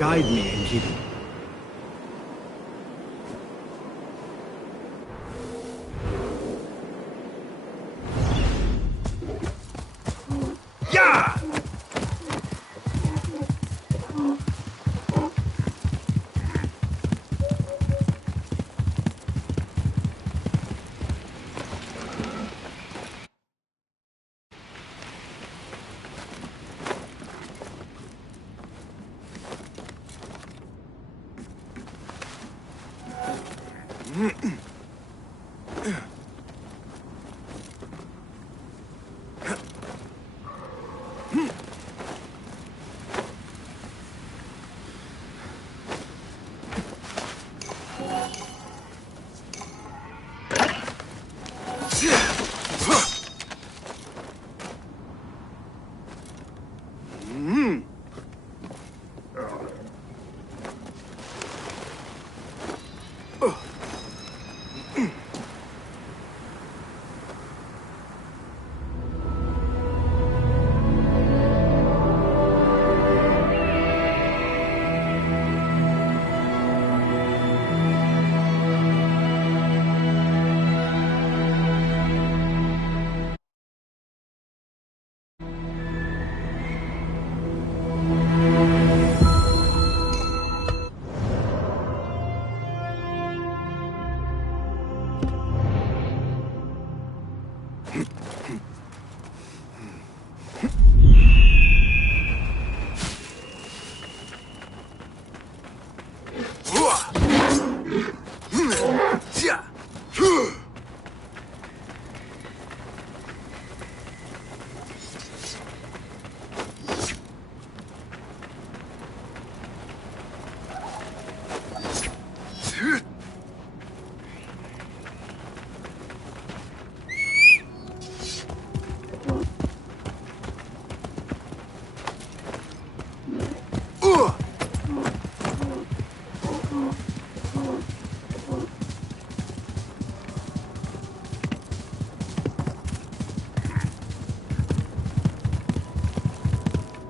Guide me, Enkidu.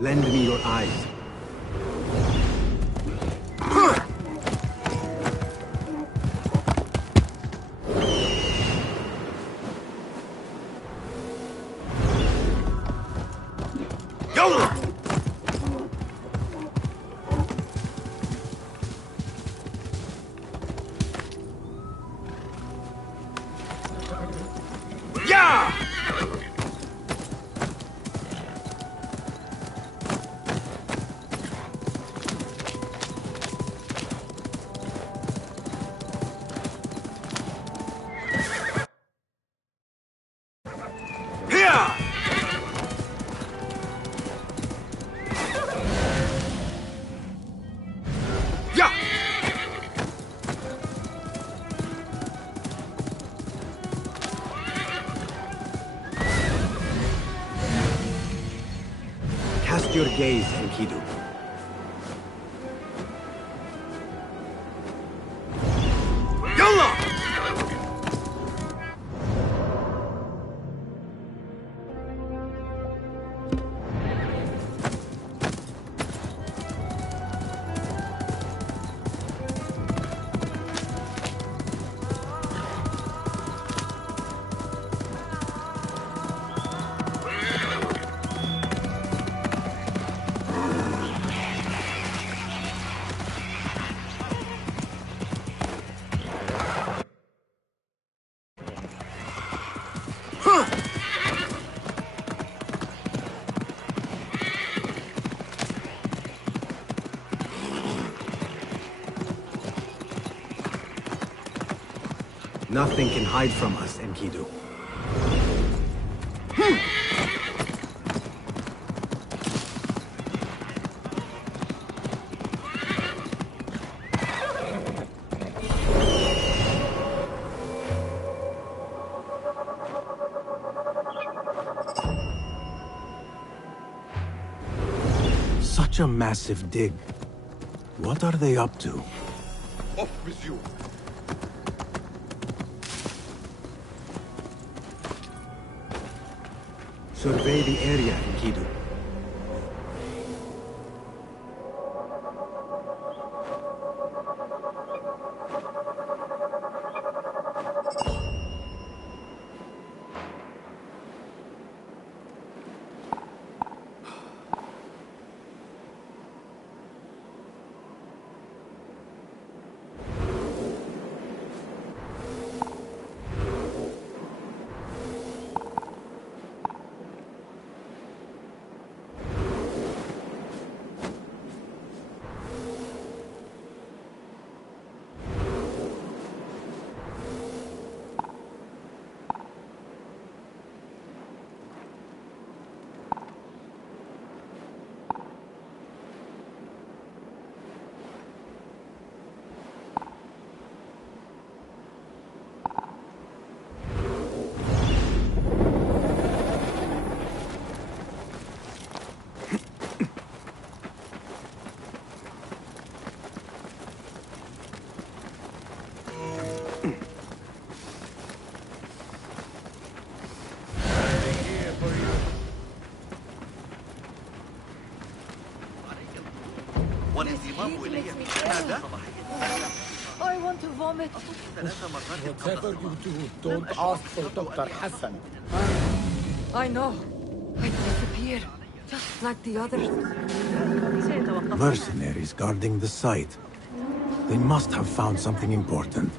Lend me your eyes. Cast your gaze, Enkidu. Nothing can hide from us, Enkidu. Such a massive dig. What are they up to? Off with you! Survey the area, Enkidu. I want to vomit. Whatever you do, don't ask for Dr. Hassan. I know. I disappear, just like the others. Mercenaries guarding the site. They must have found something important.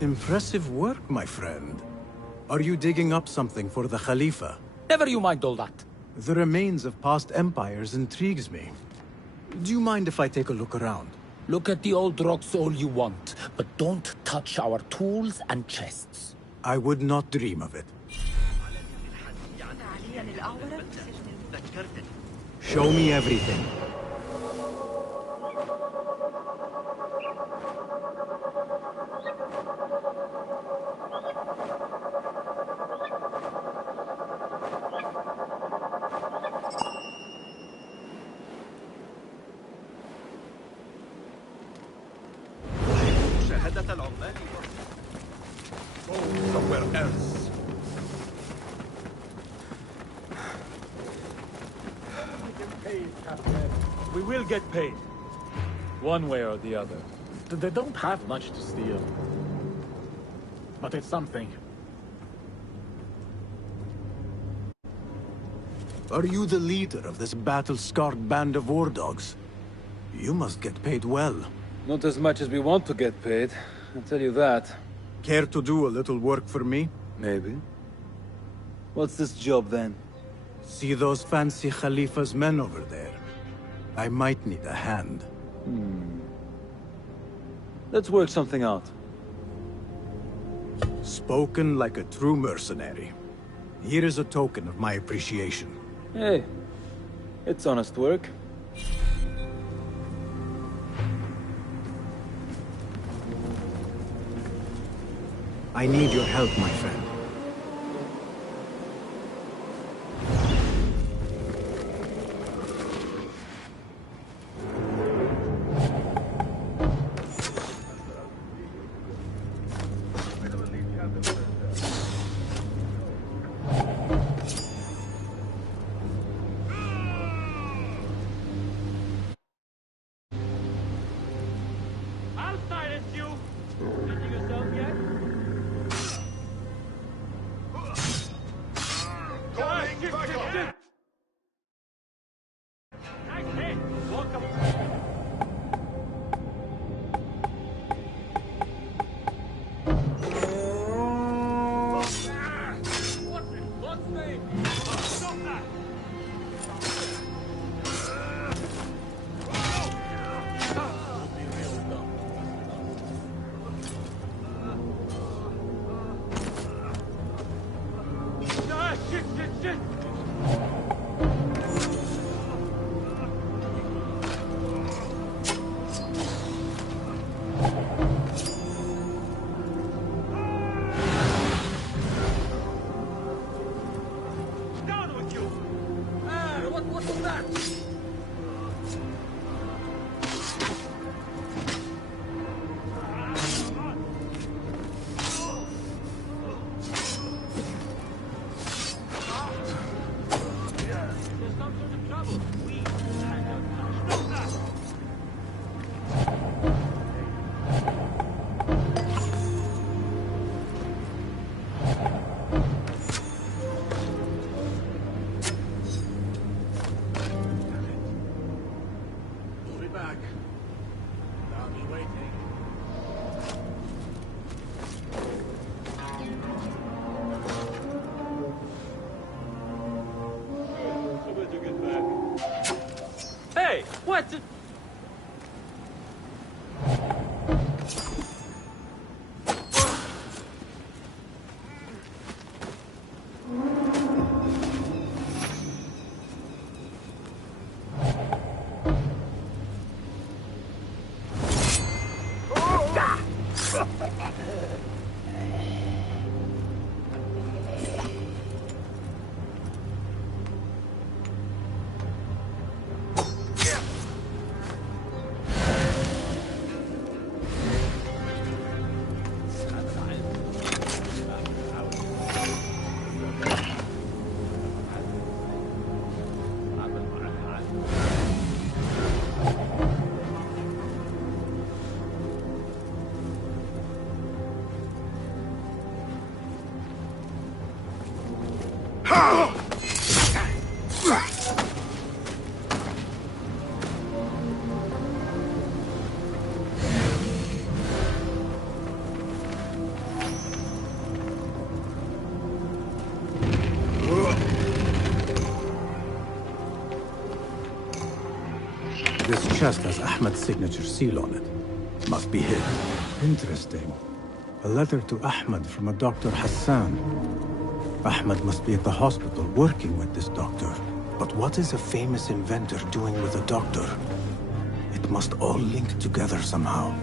Impressive work, my friend. Are you digging up something for the Khalifa? Never you mind all that. The remains of past empires intrigues me. Do you mind if I take a look around? Look at the old rocks all you want, but don't touch our tools and chests. I would not dream of it. Show me everything. Somewhere else. We will get paid. One way or the other. They don't have much to steal. But it's something. Are you the leader of this battle-scarred band of war dogs? You must get paid well. Not as much as we want to get paid, I'll tell you that. Care to do a little work for me? Maybe. What's this job then? See those fancy Khalifa's men over there? I might need a hand. Let's work something out. Spoken like a true mercenary. Here is a token of my appreciation. Hey, it's honest work. I need your help, my friend. I'll silence you! Fitting yourself yet? Nice hit! Welcome! What's it? What's name? Stop that! What? This chest has Ahmed's signature seal on it. Must be hid. Interesting. A letter to Ahmed from a Dr. Hassan. Ahmed must be at the hospital working with this doctor. But what is a famous inventor doing with a doctor? It must all link together somehow.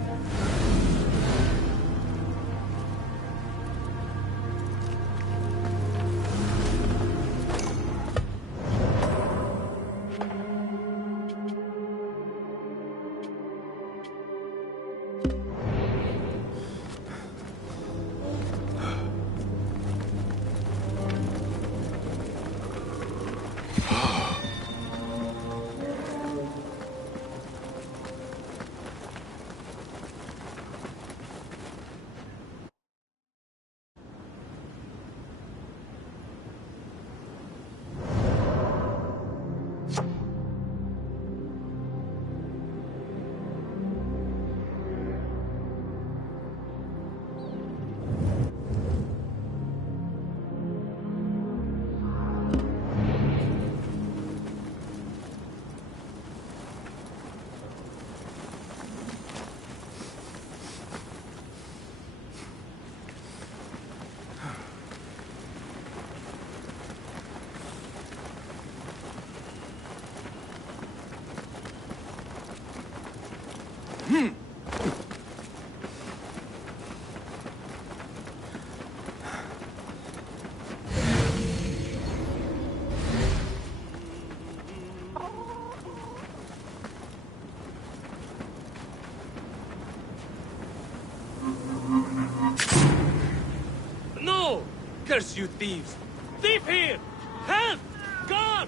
No! Curse you thieves! Thief here! Help! God!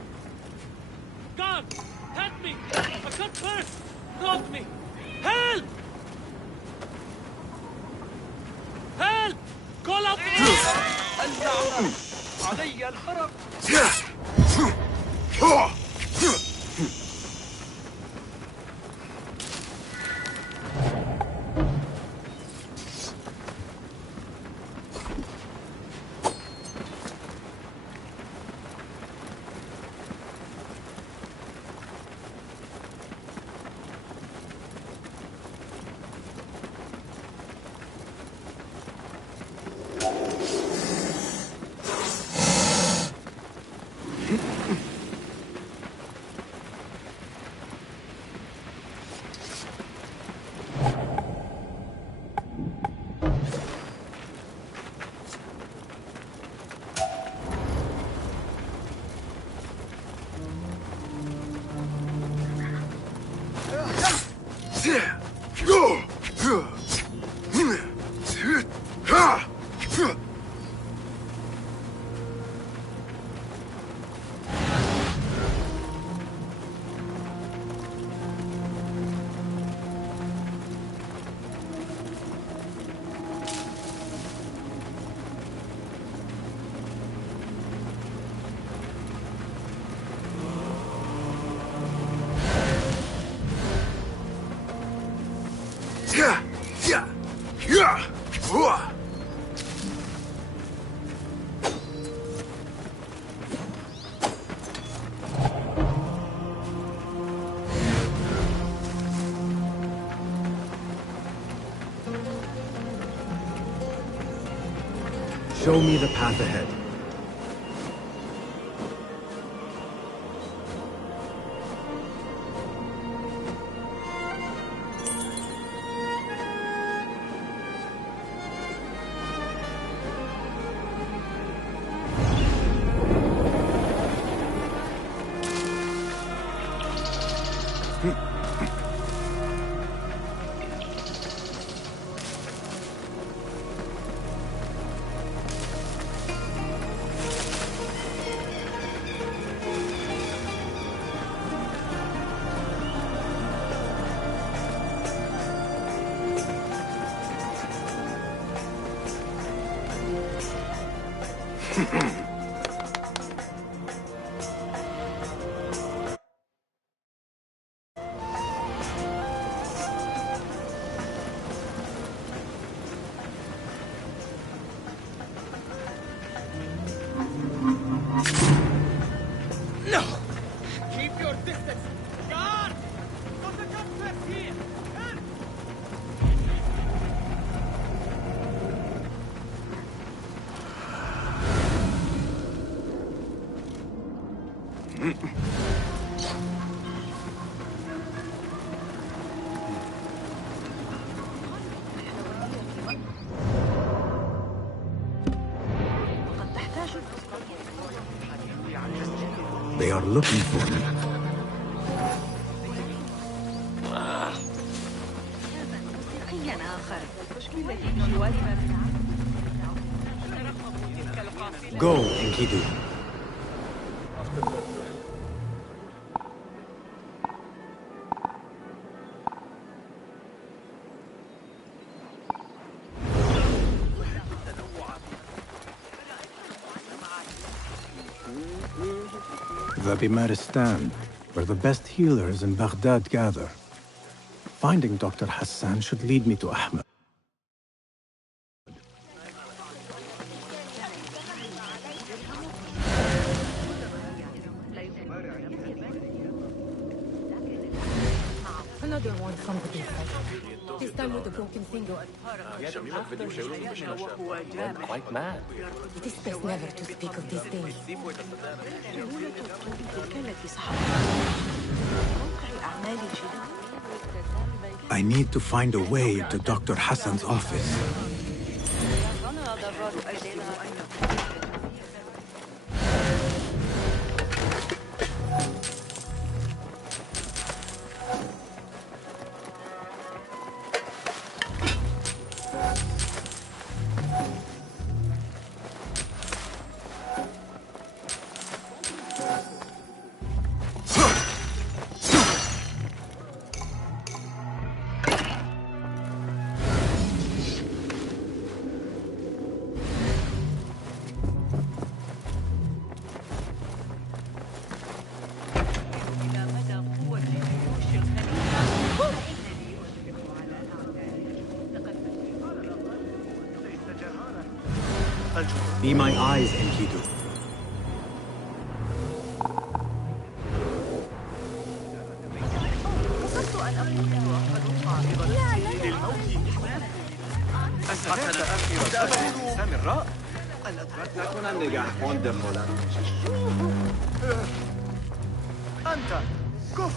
God! Help me! A cut first! Rob me! Help! Help! Call out the اللعنة علي الهرب. Show me the path ahead. They are looking for me. Go, Enkidu. The Bimaristan, where the best healers in Baghdad gather. Finding Dr. Hassan should lead me to Ahmed. Another one from the desert. This time with a broken finger. Went quite mad. It is best never to speak of these things. I need to find a way to Dr. Hassan's office. Be my eyes, Enkidu. أنت كف.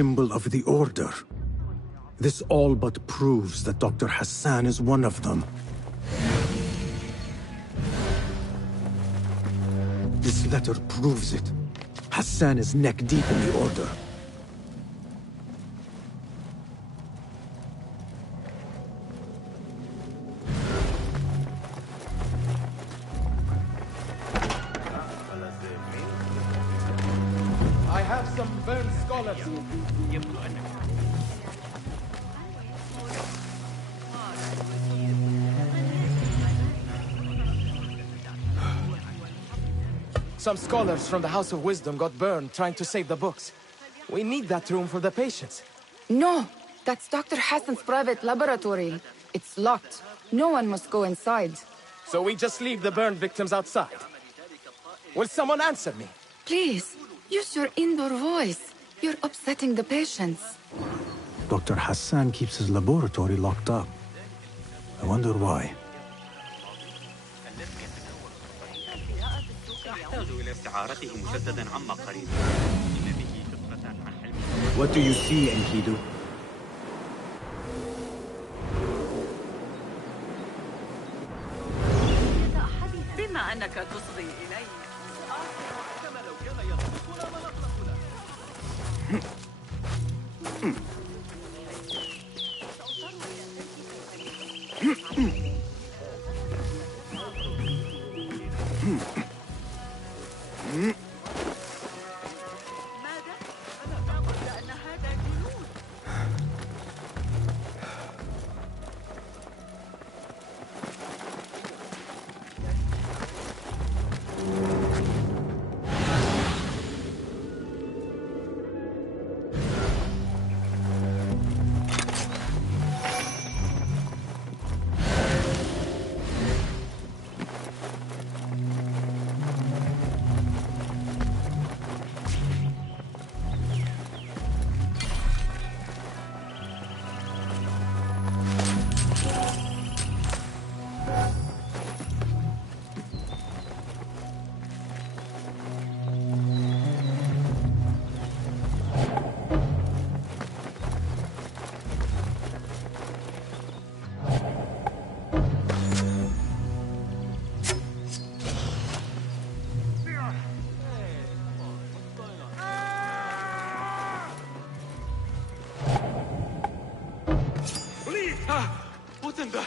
symbol of the Order. This all but proves that Dr. Hassan is one of them. This letter proves it. Hassan is neck deep in the Order. I have some burned scholars. Some scholars from the House of Wisdom got burned trying to save the books. We need that room for the patients. No, that's Dr. Hassan's private laboratory. It's locked. No one must go inside. So we just leave the burned victims outside. Will someone answer me? Please, use your indoor voice. You're upsetting the patients. Dr. Hassan keeps his laboratory locked up. I wonder why. What do you see, Enkidu? بما أنك تصغي إلي كما لو كان يخصنا ما ماذا؟ أنا أعتقد أن هذا جنون. What in the...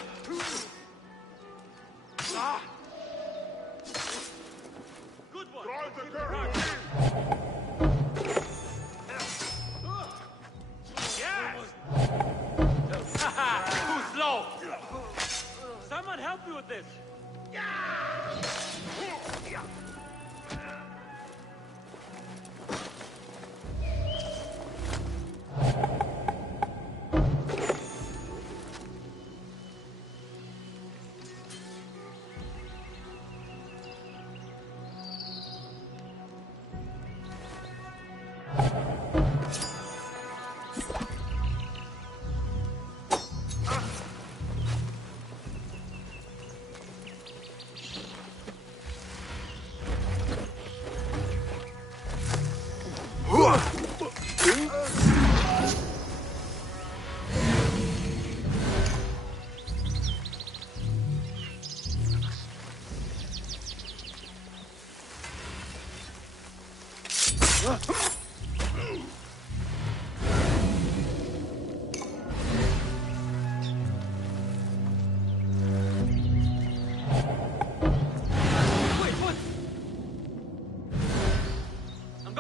Good one. Yes. Too slow. Someone help me with this.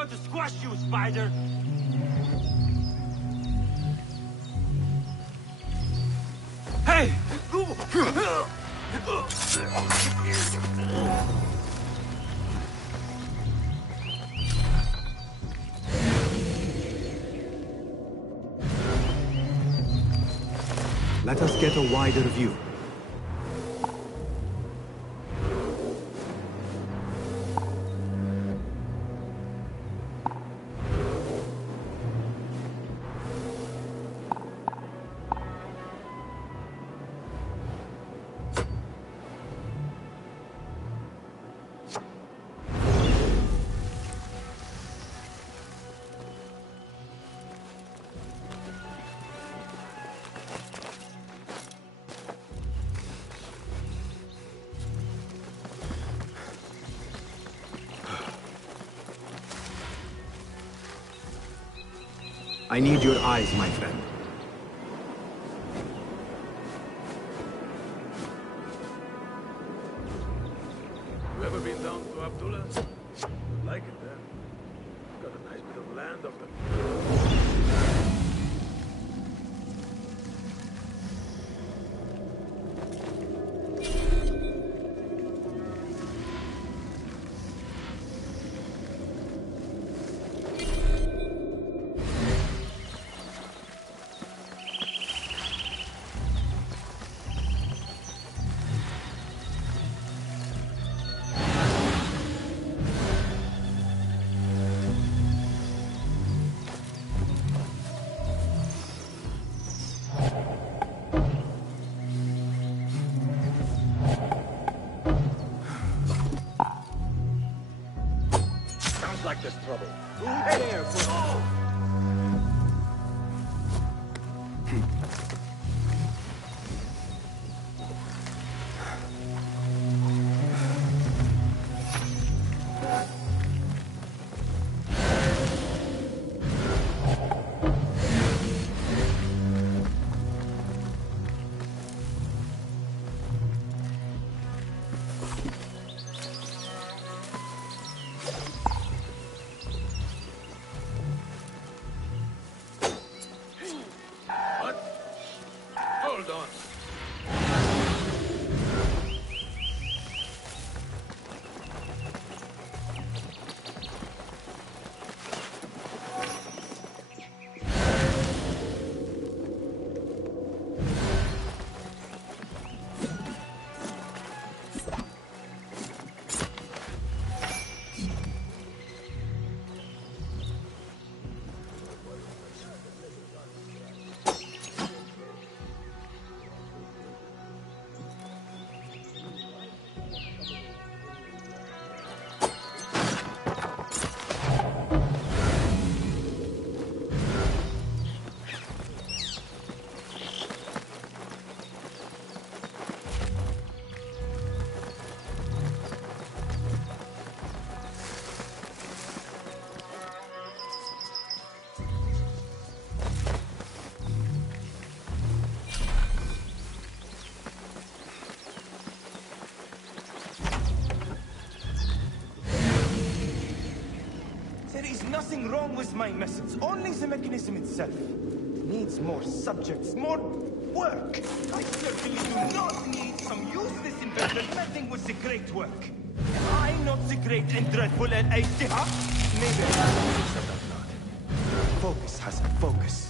To squash you, spider! Hey! Let us get a wider view. I need your eyes, my friend. You ever been down to Abdullah? Like it there. Got a nice bit of land up there. Like this trouble. Prepare for all. Hold on. There is nothing wrong with my methods, only the mechanism itself. Needs more subjects, more work. I certainly do not need some useless inventor meddling with the great work. Am I not the great and dreadful Al-Ajtiha? Maybe I should have not. Focus, Hassan, focus.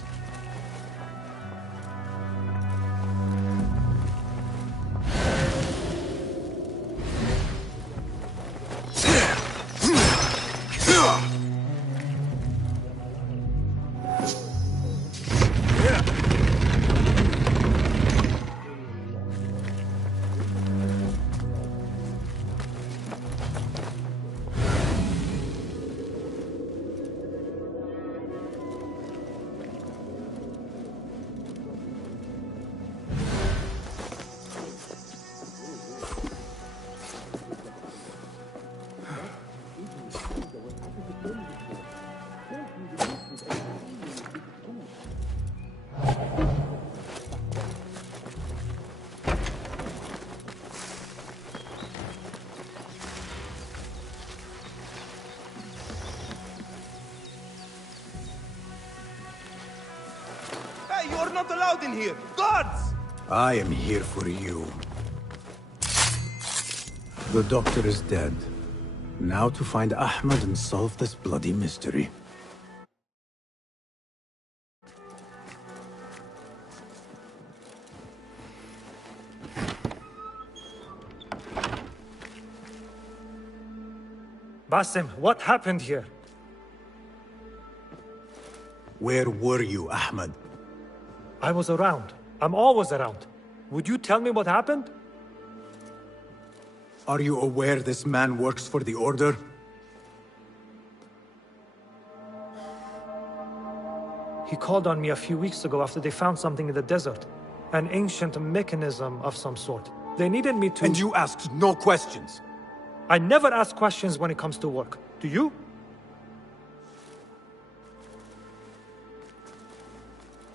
You are not allowed in here! Guards! I am here for you. The doctor is dead. Now to find Ahmed and solve this bloody mystery. Basim, what happened here? Where were you, Ahmed? I was around. I'm always around. Would you tell me what happened? Are you aware this man works for the Order? He called on me a few weeks ago after they found something in the desert. An ancient mechanism of some sort. They needed me to... And you asked no questions? I never ask questions when it comes to work. Do you?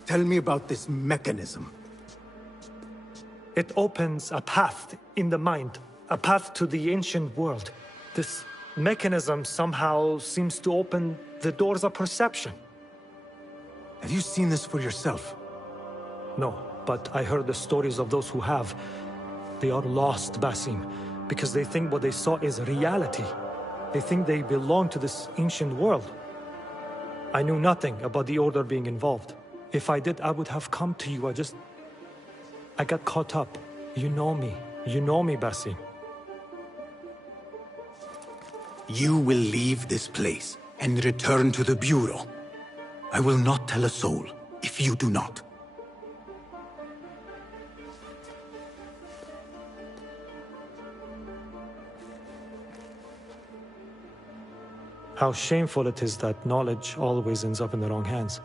Tell me about this mechanism. It opens a path in the mind, a path to the ancient world. This mechanism somehow seems to open the doors of perception. Have you seen this for yourself? No, but I heard the stories of those who have. They are lost, Basim, because they think what they saw is reality. They think they belong to this ancient world. I knew nothing about the Order being involved. If I did, I would have come to you. I got caught up. You know me. You know me, Basim. You will leave this place and return to the Bureau. I will not tell a soul if you do not. How shameful it is that knowledge always ends up in the wrong hands.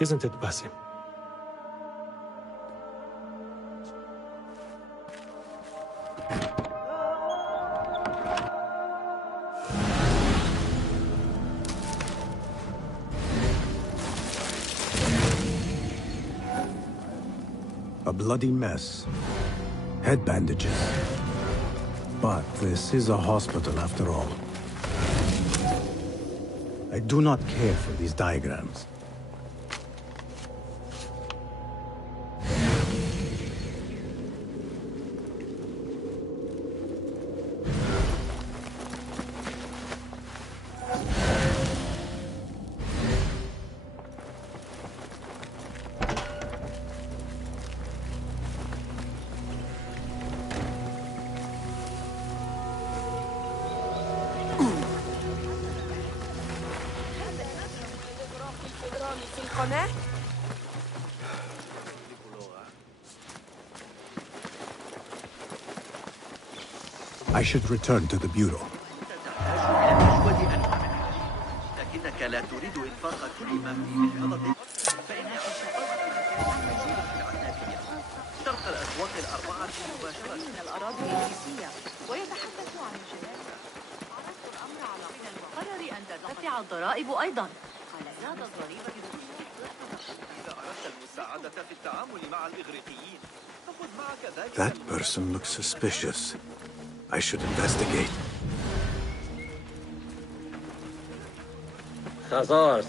Isn't it, Basim? A bloody mess. Head bandages. But this is a hospital after all. I do not care for these diagrams. I should return to the Bureau. لكنك لا تريد إنفاق كل ما فيه محفظة فإن شرق الأسواق الأربعة مباشرة من الأراضي الإنجليزية ويتحدث عن الجلالة. عرضت الأمر على من المقرر أن ترتفع الضرائب أيضا. على زاد الضريبة إذا أردت المساعدة في التعامل مع الإغريقيين فخذ معك ذلك. That person looks suspicious. I should investigate. خلاص.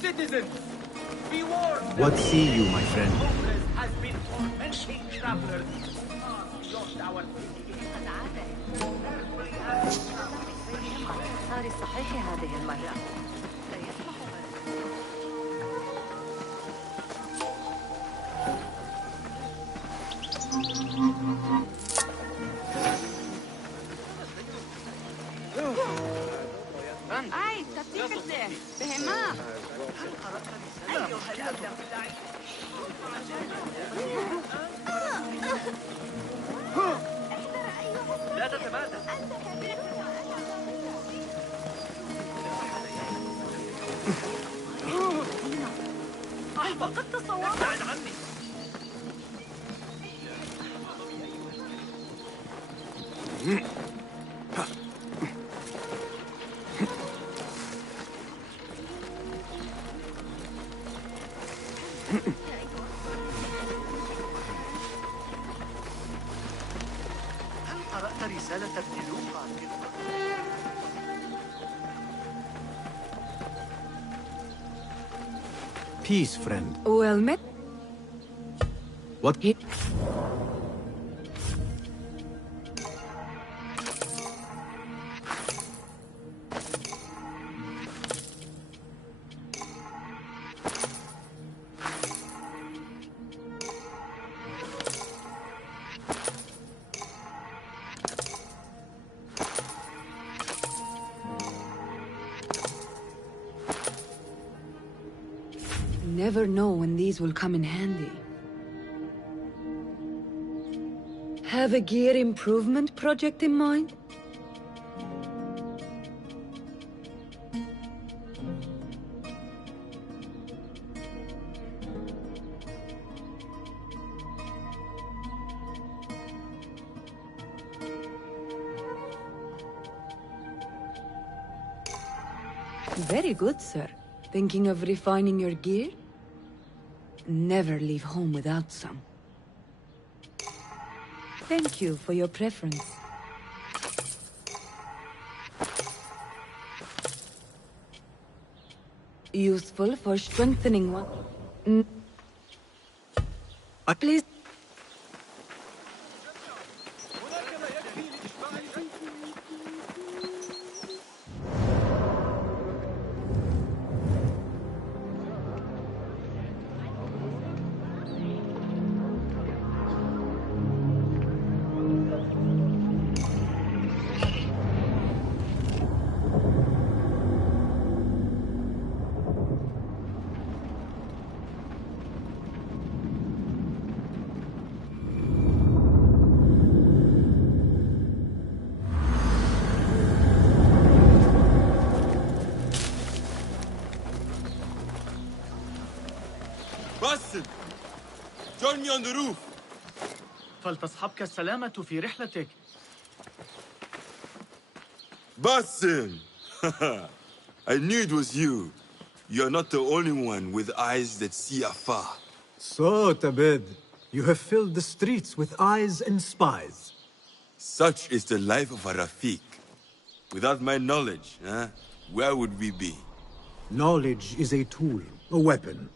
Citizens, be warned. What see you, my friend? Progress has been tormenting travelers beyond our المسار الصحيح هذه المرة. لا يسمح أي تطبيق بهما لا تتبادل. فقد تصورت. ابعد عني. هل قرأت رسالة ابن لوقا؟ Peace, friend. Well met. What? Never know when these will come in handy. Have a gear improvement project in mind? Very good, sir. Thinking of refining your gear? Never leave home without some. Thank you for your preference. Useful for strengthening one. Please. Basim! Join me on the roof! فلتصحبك السلامة في رحلتك. Basim! I knew it was you. You're not the only one with eyes that see afar. So, Tabed, you have filled the streets with eyes and spies. Such is the life of a Rafiq. Without my knowledge, where would we be? Knowledge is a tool, a weapon.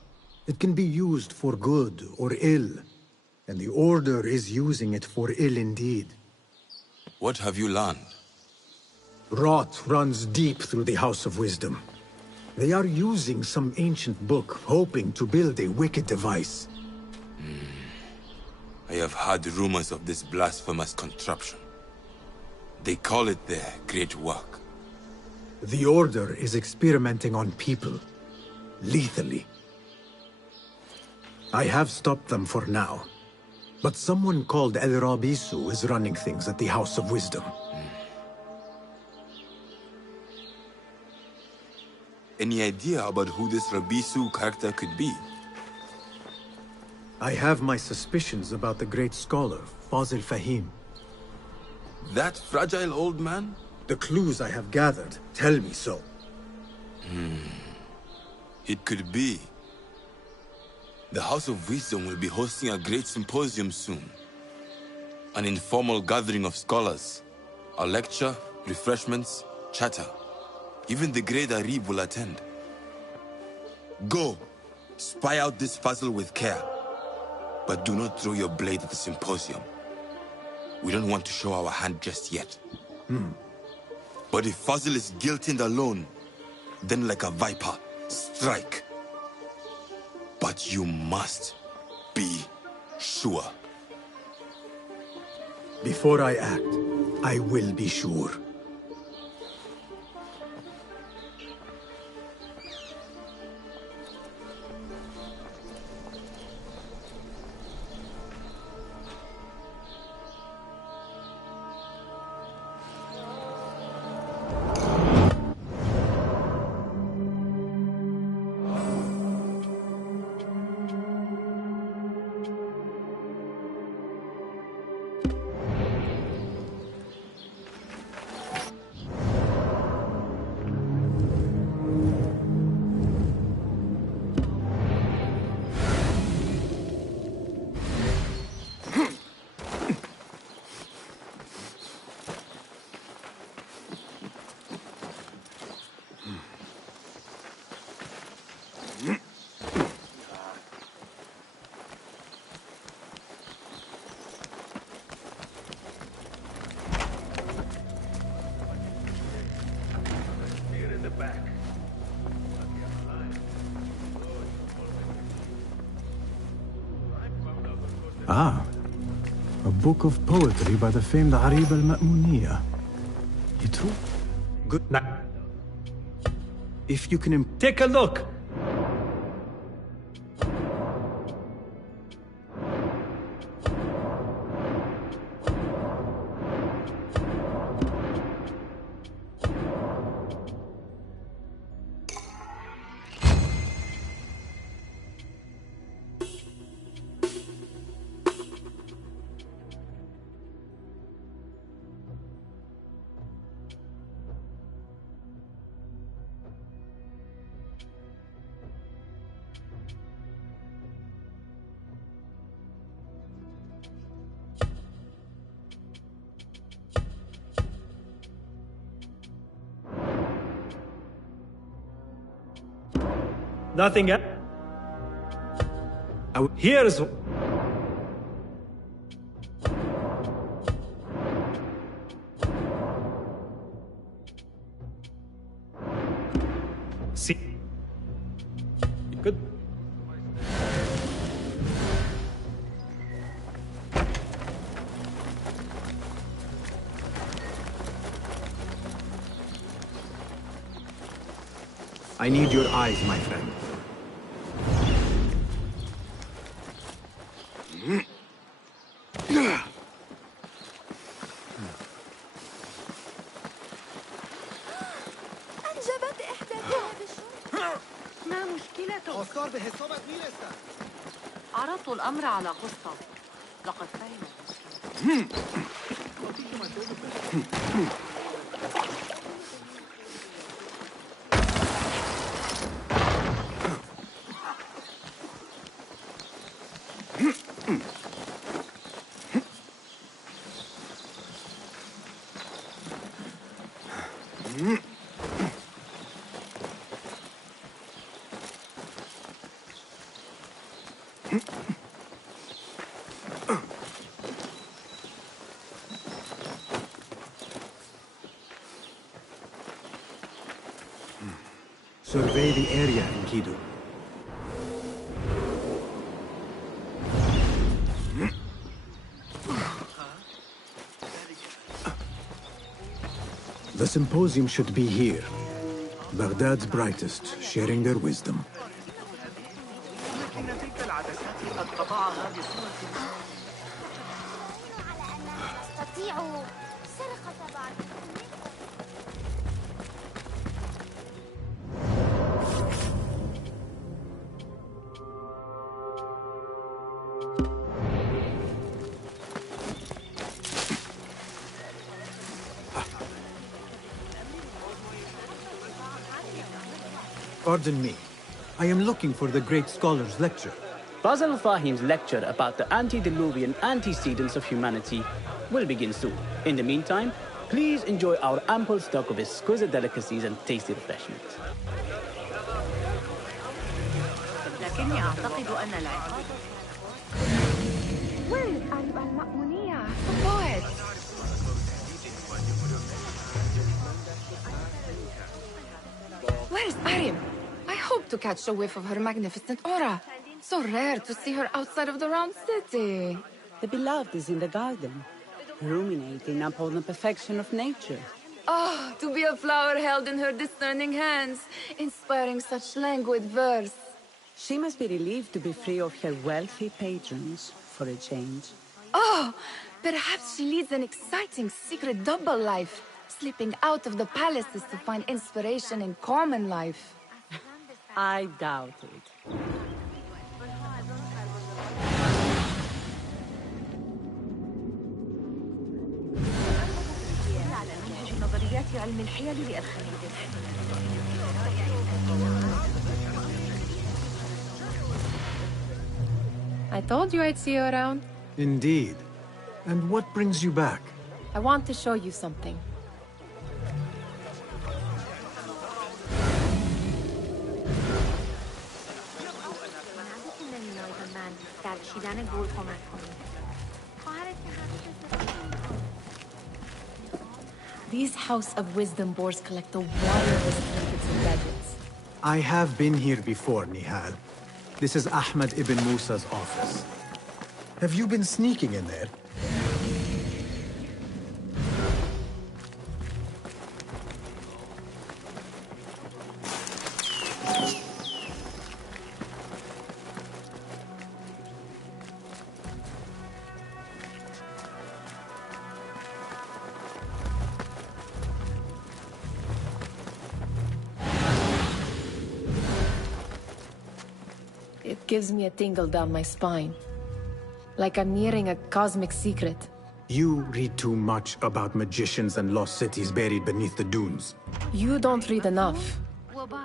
It can be used for good or ill. And the Order is using it for ill indeed. What have you learned? Rot runs deep through the House of Wisdom. They are using some ancient book, hoping to build a wicked device. I have heard rumors of this blasphemous contraption. They call it their great work. The Order is experimenting on people, lethally. I have stopped them for now. But someone called El Rabisu is running things at the House of Wisdom. any idea about who this Rabisu character could be? I have my suspicions about the great scholar, Fazil Fahim. That fragile old man? The clues I have gathered tell me so. It could be. The House of Wisdom will be hosting a great symposium soon. An informal gathering of scholars. A lecture, refreshments, chatter. Even the great Arib will attend. Go, spy out this puzzle with care. But do not throw your blade at the symposium. We don't want to show our hand just yet. But if Fazil is guilty and alone, then like a viper, strike. But you must be sure. Before I act, I will be sure. Ah, a book of poetry by the famed Arib al-Ma'muniyah. True? Good. Now, If you can take a look. Nothing else. Here's... See? Good. I need your eyes, my friend. أنجبت إحداهما بالشرطة. ما مشكلته؟ عرضت الأمر على قسطة. لقد فهم. Survey the area, Enkidu. The symposium should be here. Baghdad's brightest, sharing their wisdom. Pardon me. I am looking for the great scholar's lecture. Basil Fahim's lecture about the antediluvian antecedents of humanity will begin soon. In the meantime, please enjoy our ample stock of exquisite delicacies and tasty refreshments. لكني أعتقد أن العقاب. Where is Arib al-Ma'muniyya? The poet. Where's Arib? I hope to catch a whiff of her magnificent aura. So rare to see her outside of the round city. The beloved is in the garden, ruminating upon the perfection of nature. Oh, to be a flower held in her discerning hands, inspiring such languid verse. She must be relieved to be free of her wealthy patrons, for a change. Oh, perhaps she leads an exciting secret double life, slipping out of the palaces to find inspiration in common life. I doubt it. نظريات علم الحيل I told you I'd see you around. Indeed. And what brings you back? I want to show you something. These House of Wisdom boars collect the wildest trinkets and gadgets. I have been here before, Nihal. This is Ahmed ibn Musa's office. Have you been sneaking in there? It gives me a tingle down my spine. Like I'm nearing a cosmic secret. You read too much about magicians and lost cities buried beneath the dunes. You don't read enough.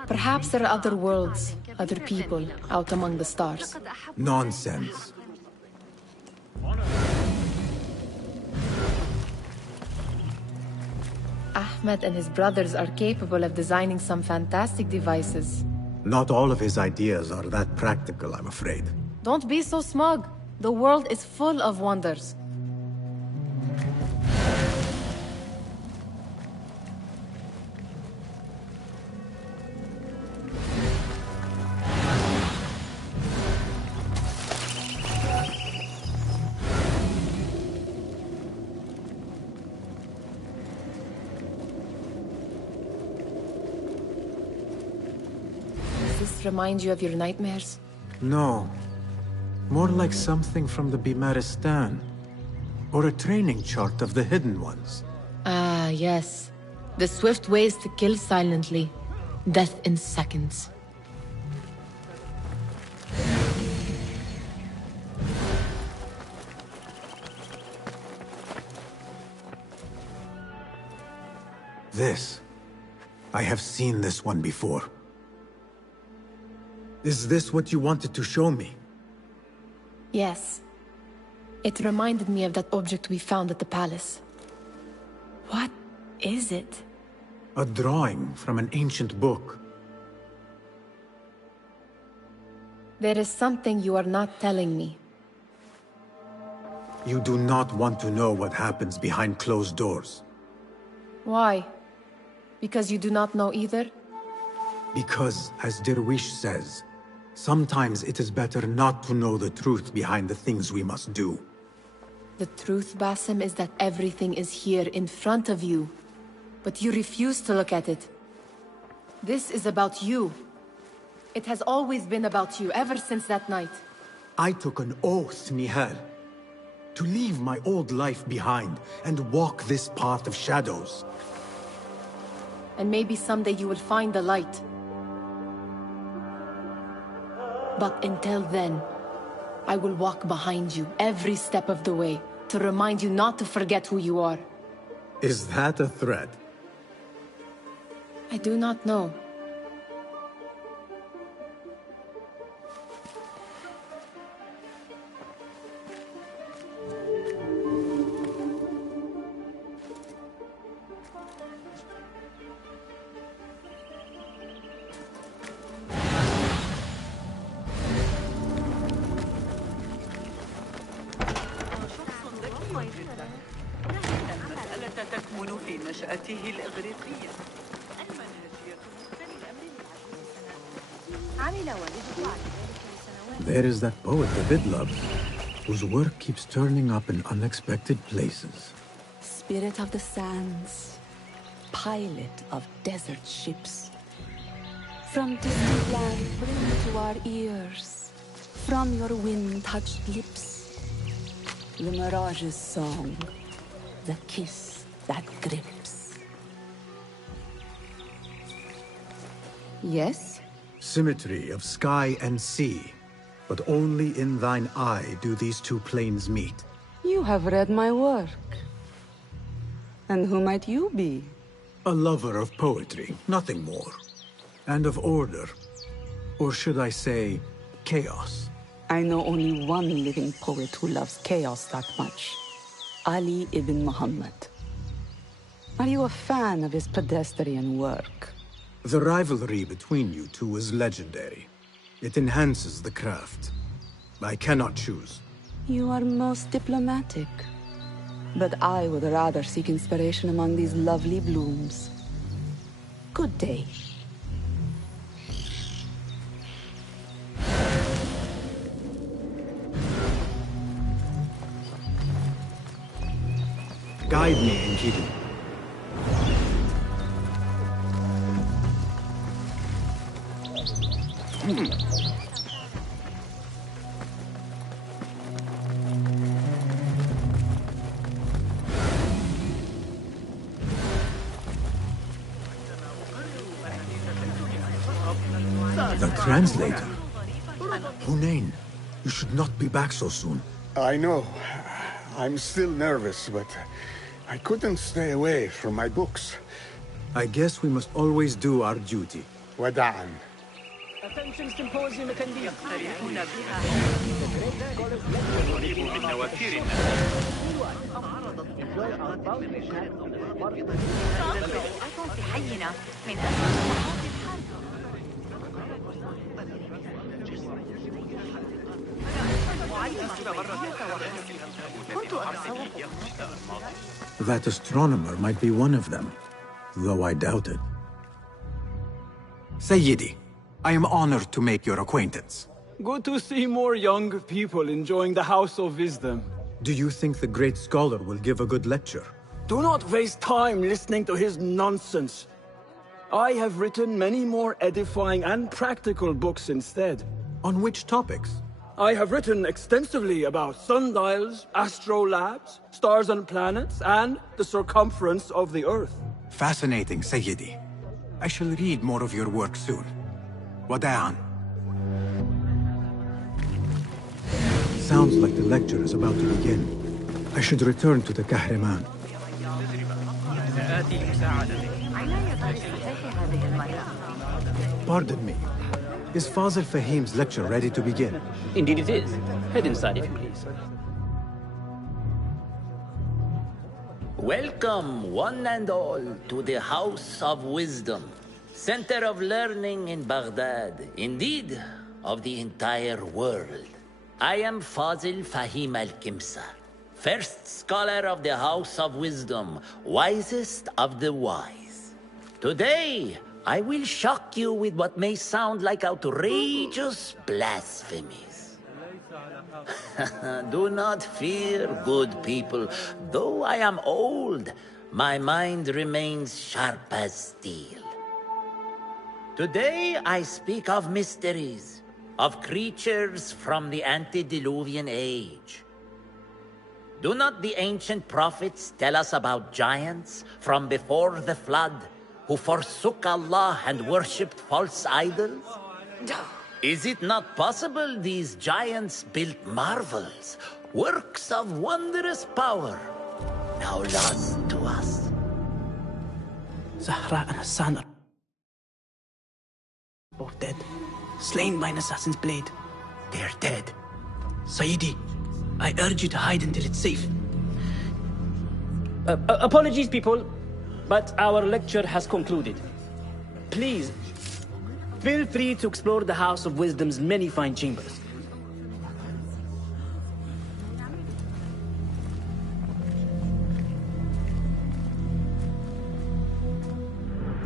Perhaps there are other worlds, other people, out among the stars. Nonsense. Ahmed and his brothers are capable of designing some fantastic devices. Not all of his ideas are that practical, I'm afraid. Don't be so smug. The world is full of wonders. Does this remind you of your nightmares? No. More like something from the Bimaristan. Or a training chart of the Hidden Ones. Ah, yes. The swift ways to kill silently. Death in seconds. This. I have seen this one before. Is this what you wanted to show me? Yes. It reminded me of that object we found at the palace. What is it? A drawing from an ancient book. There is something you are not telling me. You do not want to know what happens behind closed doors. Why? Because you do not know either? Because, as Derwish says, sometimes it is better not to know the truth behind the things we must do. The truth, Basim, is that everything is here in front of you. But you refuse to look at it. This is about you. It has always been about you, ever since that night. I took an oath, Nihal, to leave my old life behind and walk this path of shadows. And maybe someday you will find the light. But until then, I will walk behind you every step of the way to remind you not to forget who you are. Is that a threat? I do not know. في نشأته الإغريقية. المنهجية مختلفة عمل والده على ذلك لسنوات. There is that poet David loves, whose work keeps turning up in unexpected places. Spirit of the sands, pilot of desert ships. From distant land, bring to our ears, from your wind-touched lips, the Mirage's song, the kiss that grips. Yes? Symmetry of sky and sea, but only in thine eye do these two planes meet. You have read my work. And who might you be? A lover of poetry, nothing more. And of order. Or should I say, chaos. I know only one living poet who loves chaos that much. Ali ibn Muhammad. Are you a fan of his pedestrian work? The rivalry between you two is legendary. It enhances the craft. I cannot choose. You are most diplomatic. But I would rather seek inspiration among these lovely blooms. Good day. Guide me, Enkidu. The translator. Hunain, you should not be back so soon. I know. I'm still nervous, but I couldn't stay away from my books. I guess we must always do our duty. Wada'an. Attention symposium attendees. في حينا من أجل That astronomer might be one of them, though I doubt it. Sayyidi, I am honored to make your acquaintance. Good to see more young people enjoying the House of Wisdom. Do you think the great scholar will give a good lecture? Do not waste time listening to his nonsense. I have written many more edifying and practical books instead. On which topics? I have written extensively about sundials, astrolabes, stars and planets, and the circumference of the Earth. Fascinating, Sayyidi. I shall read more of your work soon. Wada'an. Sounds like the lecture is about to begin. I should return to the Kahraman. Pardon me. Is Fazil Fahim's lecture ready to begin? Indeed it is. Head inside if you please. Welcome, one and all, to the House of Wisdom, center of learning in Baghdad, indeed, of the entire world. I am Fazil Fahim al-Kimsa, first scholar of the House of Wisdom, wisest of the wise. Today, I will shock you with what may sound like outrageous blasphemies. Do not fear, good people. Though I am old, my mind remains sharp as steel. Today I speak of mysteries, of creatures from the antediluvian age. Do not the ancient prophets tell us about giants from before the flood who forsook Allah and worshipped false idols? Is it not possible these giants built marvels, works of wondrous power, now lost to us? Zahra and Hassan are both dead, slain by an assassin's blade. They're dead. Sayyidi, I urge you to hide until it's safe. Apologies, people, but our lecture has concluded. Please, feel free to explore the House of Wisdom's many fine chambers.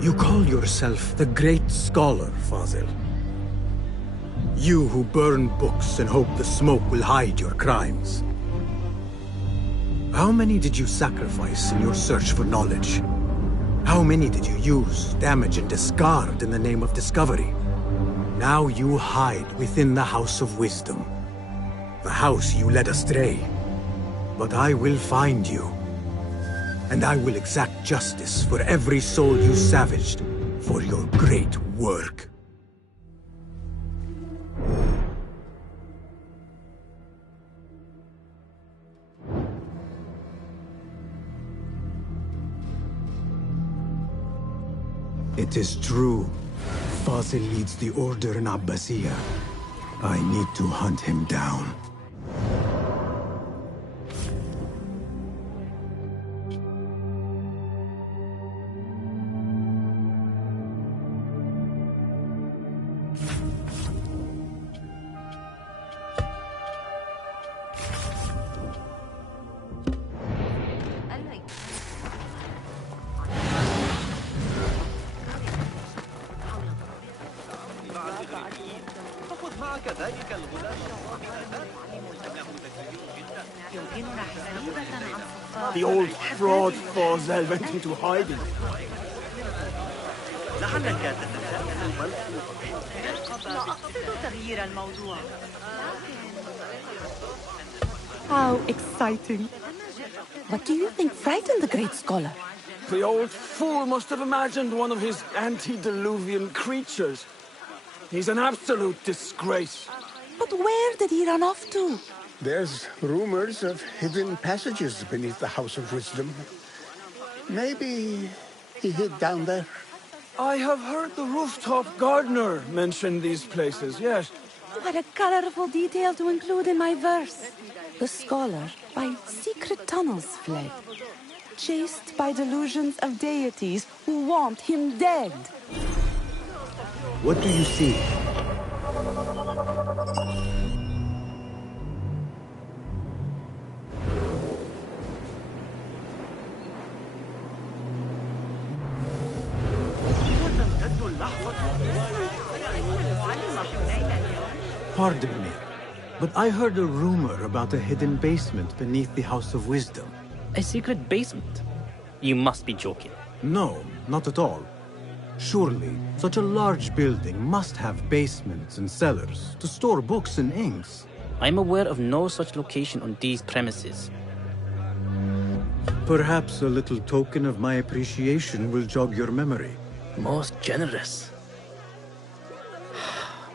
You call yourself the great scholar, Fazil. You who burn books and hope the smoke will hide your crimes. How many did you sacrifice in your search for knowledge? How many did you use, damage, and discard in the name of discovery? Now you hide within the House of Wisdom. The house you led astray. But I will find you. And I will exact justice for every soul you savaged for your great work. It is true. Fazil leads the Order in Abbasiyah. I need to hunt him down. The old fraud Fazil went into hiding. How exciting. What do you think frightened the great scholar? The old fool must have imagined one of his antediluvian creatures. He's an absolute disgrace. But where did he run off to? There's rumors of hidden passages beneath the House of Wisdom. Maybe he hid down there. I have heard the rooftop gardener mention these places, yes. What a colorful detail to include in my verse. The scholar by secret tunnels fled, chased by delusions of deities who want him dead. What do you see? Pardon me, but I heard a rumor about a hidden basement beneath the House of Wisdom. A secret basement? You must be joking. No, not at all. Surely, such a large building must have basements and cellars to store books and inks. I'm aware of no such location on these premises. Perhaps a little token of my appreciation will jog your memory. Most generous.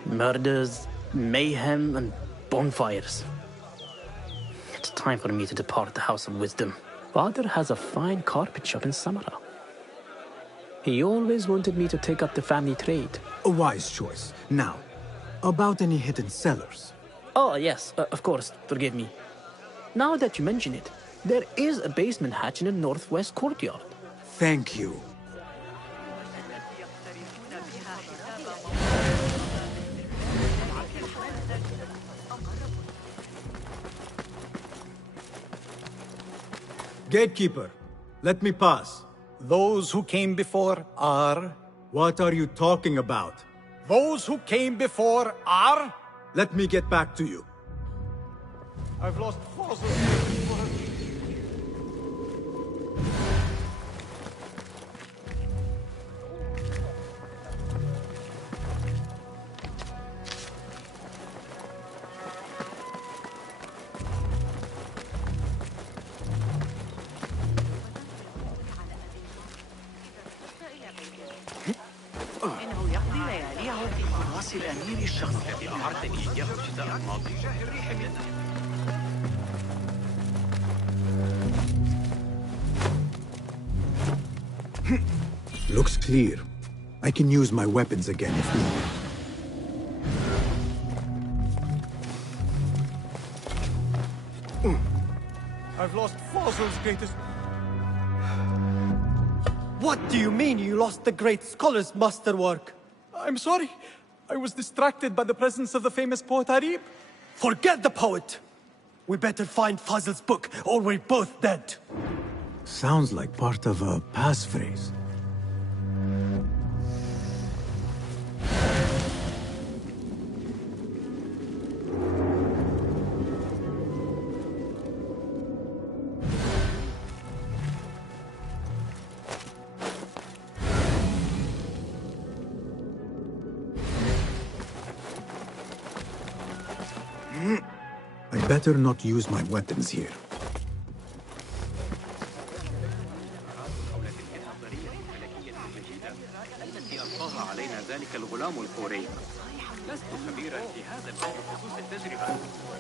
Murders, mayhem, and bonfires. It's time for me to depart the House of Wisdom. Father has a fine carpet shop in Samara. He always wanted me to take up the family trade. A wise choice. Now, about any hidden cellars? Oh, yes, of course, forgive me. Now that you mention it, there is a basement hatch in the northwest courtyard. Thank you. Gatekeeper, let me pass. Those who came before are... What are you talking about? Those who came before are... Let me get back to you. I've lost Fazil. الأمير الشخصي الذي أمرتني إياه الشتاء الماضي جاه الريح من Looks clear. I can use my weapons again if needed. I've lost Fazil's greatest... What do you mean you lost the great scholar's masterwork? I'm sorry. I was distracted by the presence of the famous poet Harib. Forget the poet! We better find Fazil's book, or we're both dead. Sounds like part of a passphrase. better not use my weapons here. علينا ذلك الغلام الكوري. لست خبيرا في هذا بخصوص التجربة.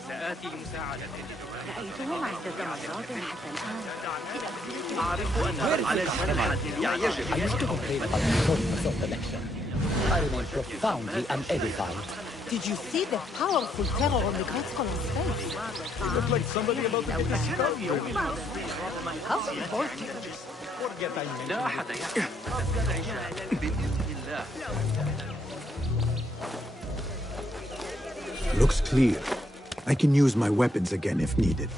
سآتي لمساعدتك. رأيته عدة مرات حتى الآن. أعرف أن على الحد يجب I remain profoundly unedified. Did you see the powerful terror on the great scholar's face? It looked like somebody about to get a scalp. How important. لا أحد يعلم. بإذن الله. Looks clear. I can use my weapons again if needed.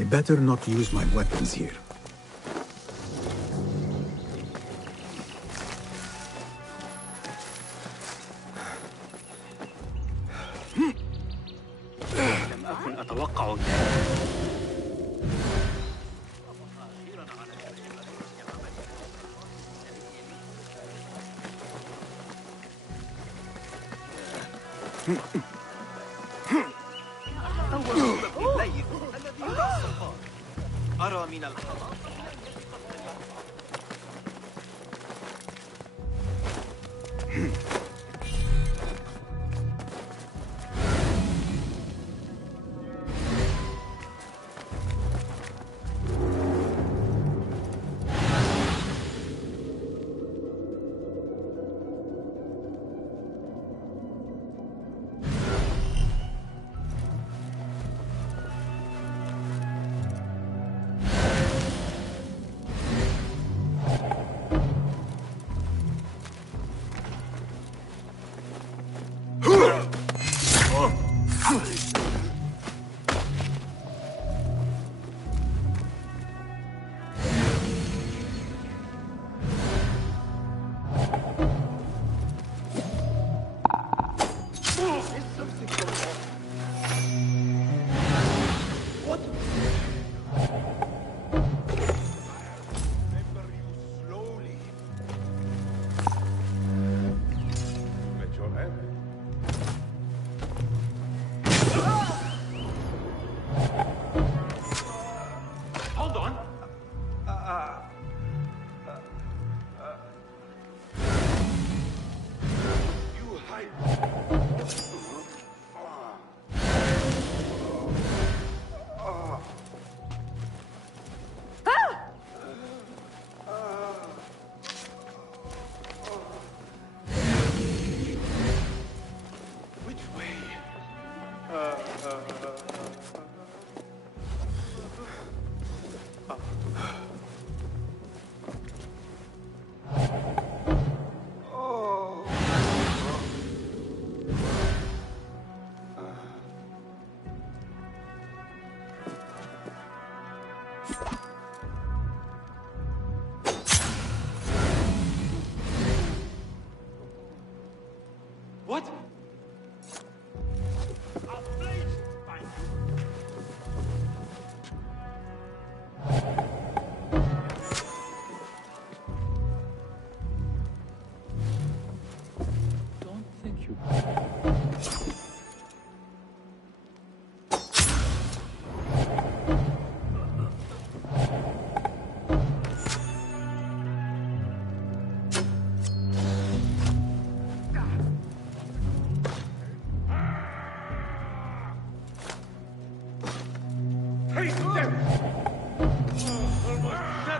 I better not use my weapons here. لم أكن أتوقع ذلك. أرى من الحرام.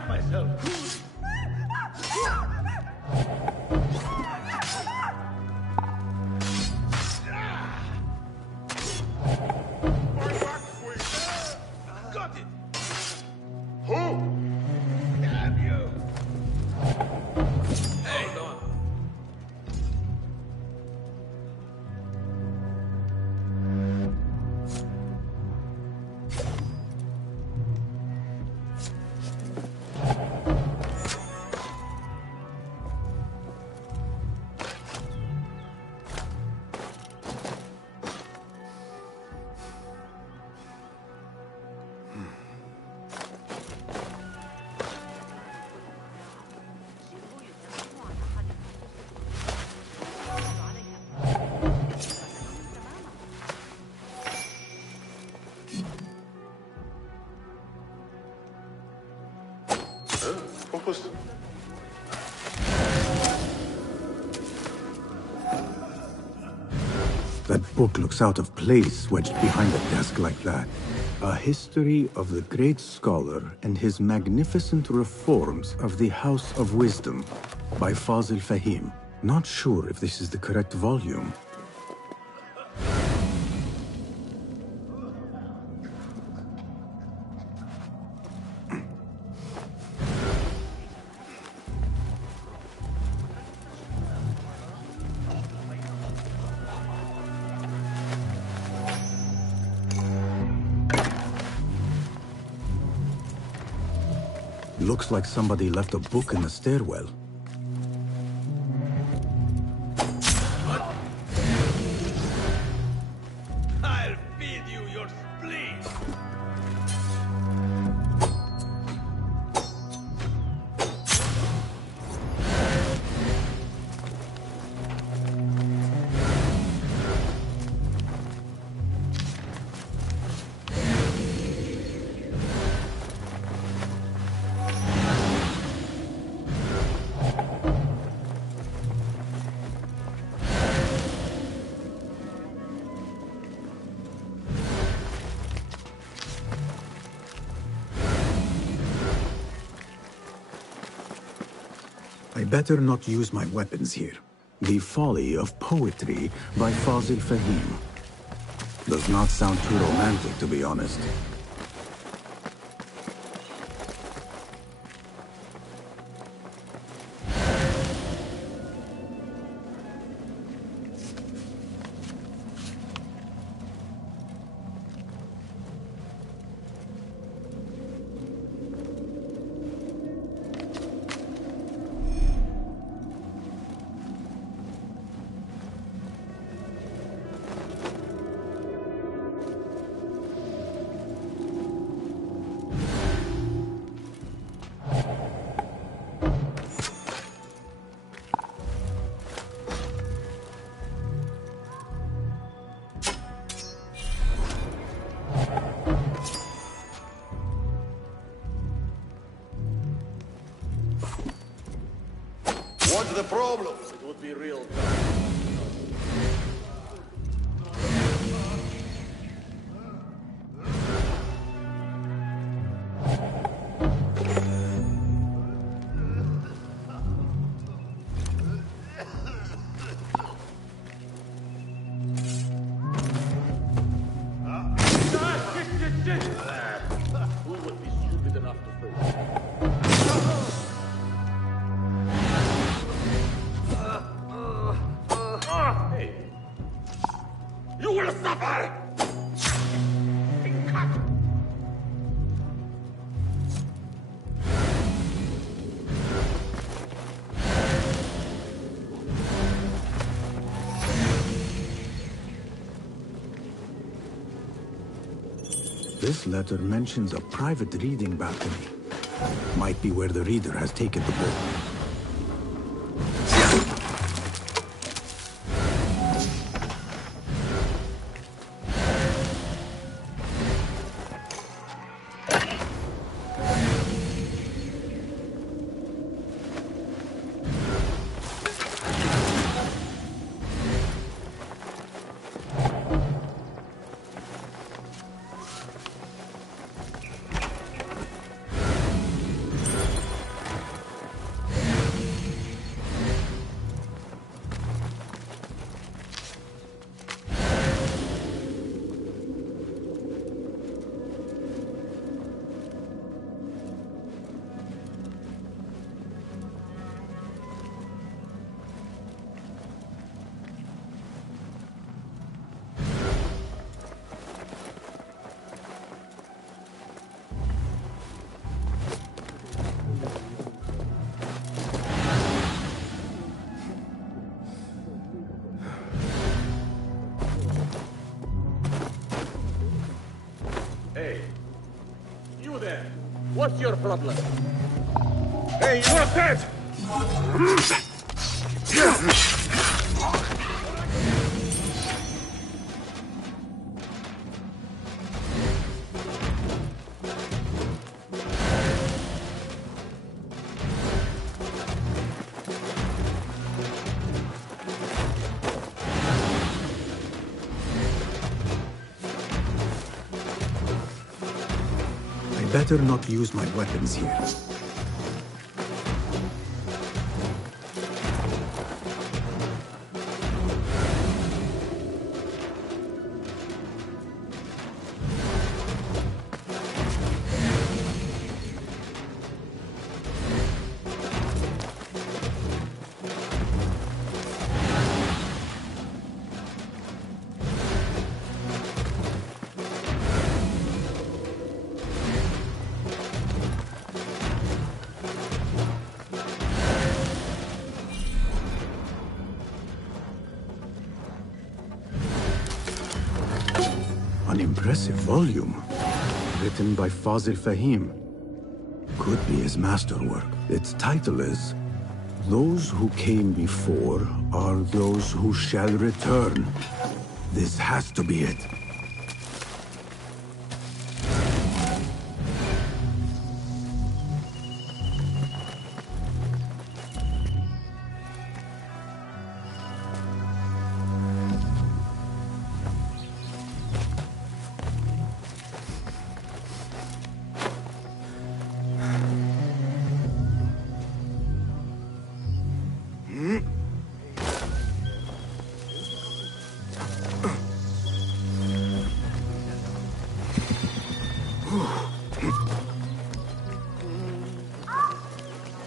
myself. Got it! Who? Damn you! Hold on. That book looks out of place wedged behind a desk like that. A history of the great scholar and his magnificent reforms of the House of Wisdom by Fazil Fahim. Not sure if this is the correct volume. Looks like somebody left a book in the stairwell. I'll feed you your spleen! I better not use my weapons here. The Folly of Poetry by Fazil Fahim. Does not sound too romantic, to be honest. What's the problem? It would be real tough. Who would be stupid enough to face? Hey, you will suffer! This letter mentions a private reading balcony. Might be where the reader has taken the book. What's your problem? Hey, you're dead! I better not use my weapons here. An impressive volume, written by Fazil Fahim. Could be his masterwork. Its title is, Those Who Came Before Are Those Who Shall Return. This has to be it.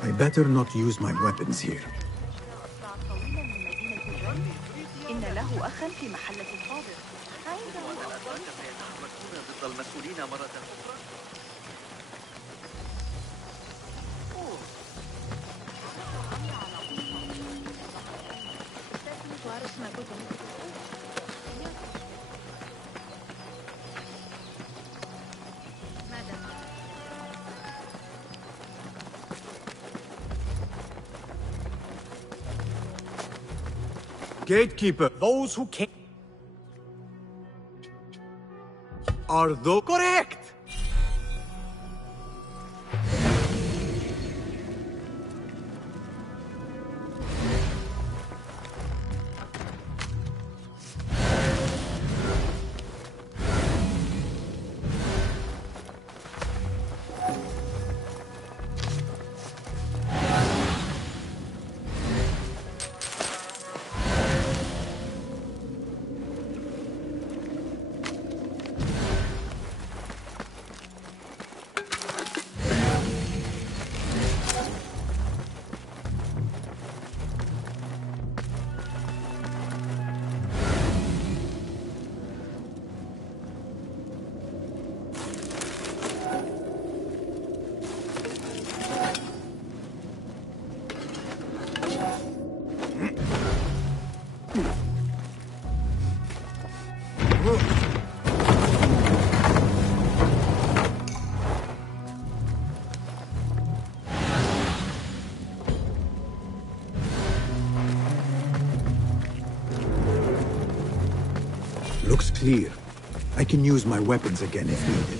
I better not use my weapons here. إن له أخا في محلة الحاضر. ضد المسؤولين مرة أخرى. Gatekeeper, those who came are the correct. Looks clear. I can use my weapons again if needed.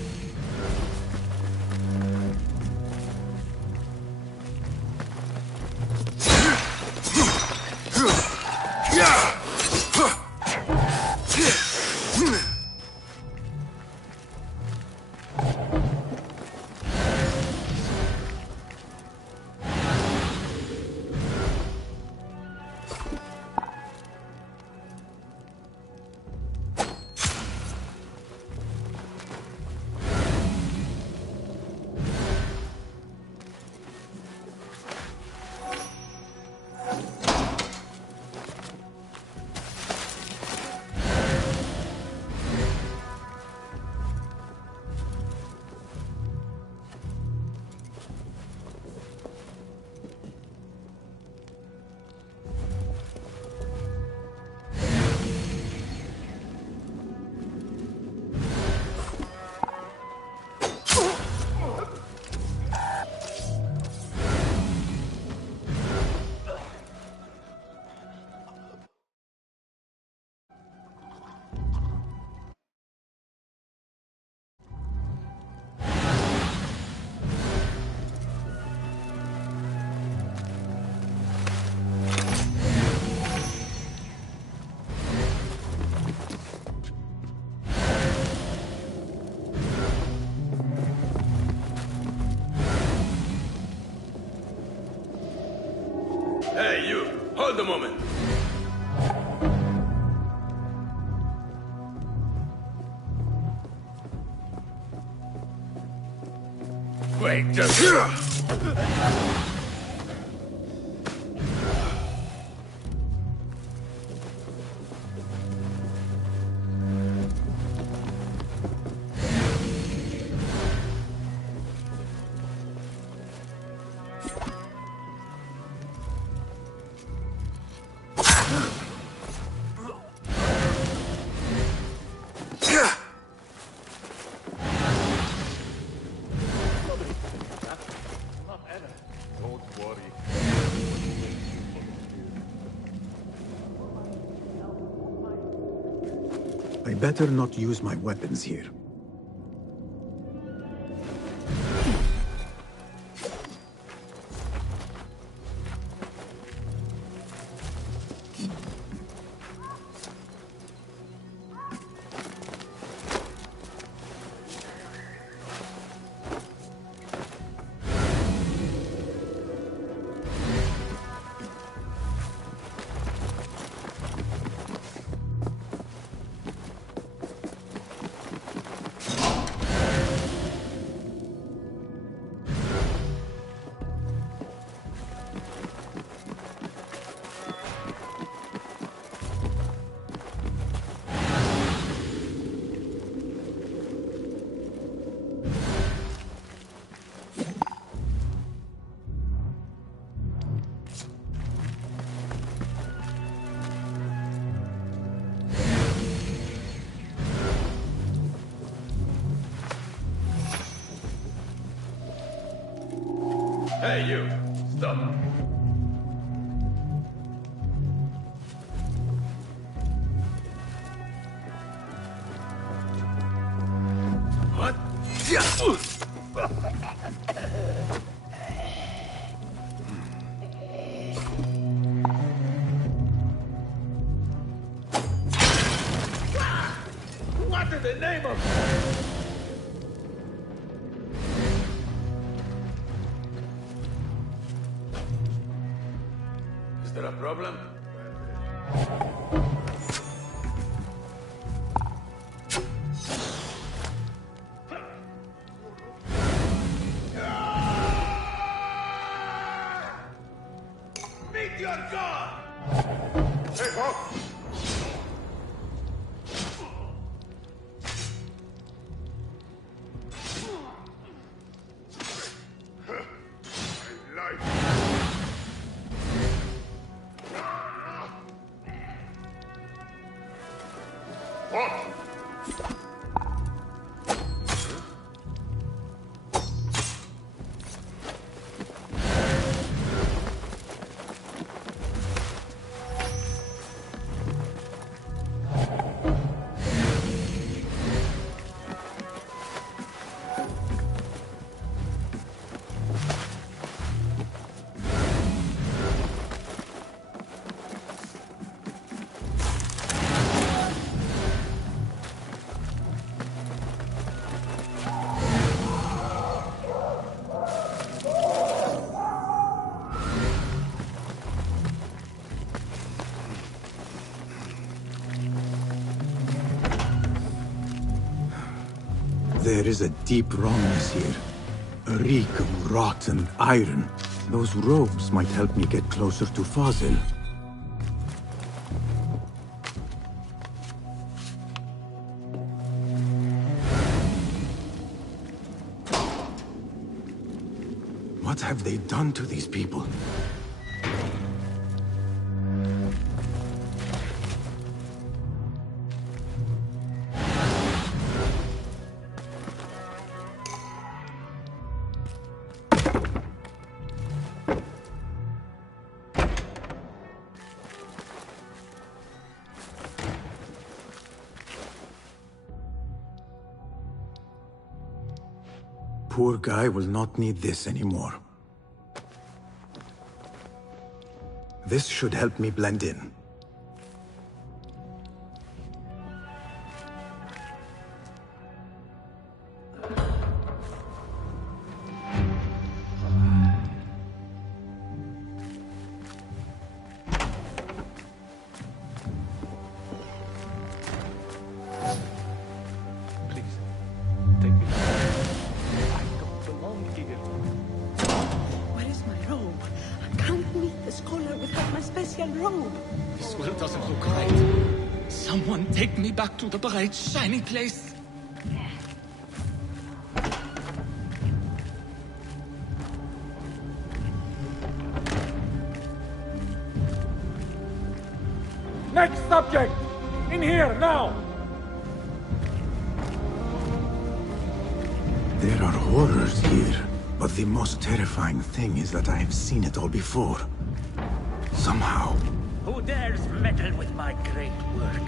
Hey, you! Hold a moment! Wait, just... I better not use my weapons here. Hey, you! Stop! What? What in the name of... Is there a problem? Meet your god! Hey, folks! There is a deep wrongness here. A reek of rotten iron. Those robes might help me get closer to Fazil. What have they done to these people? Poor guy will not need this anymore. This should help me blend in. the scholar without my special robe. This world doesn't look right. Someone take me back to the bright, shiny place. Next subject! In here, now! There are horrors here, but the most terrifying thing is that I have seen it all before. Somehow. Who dares meddle with my great work?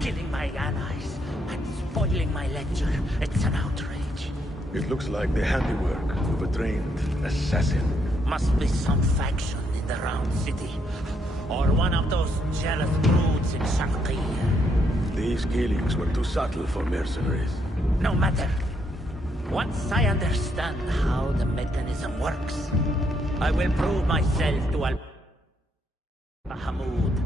Killing my allies and spoiling my lecture. It's an outrage. It looks like the handiwork of a trained assassin. Must be some faction in the Round City. Or one of those jealous broods in Sharqiyya. These killings were too subtle for mercenaries. No matter. Once I understand how the mechanism works, I will prove myself to Al-Mahmoud.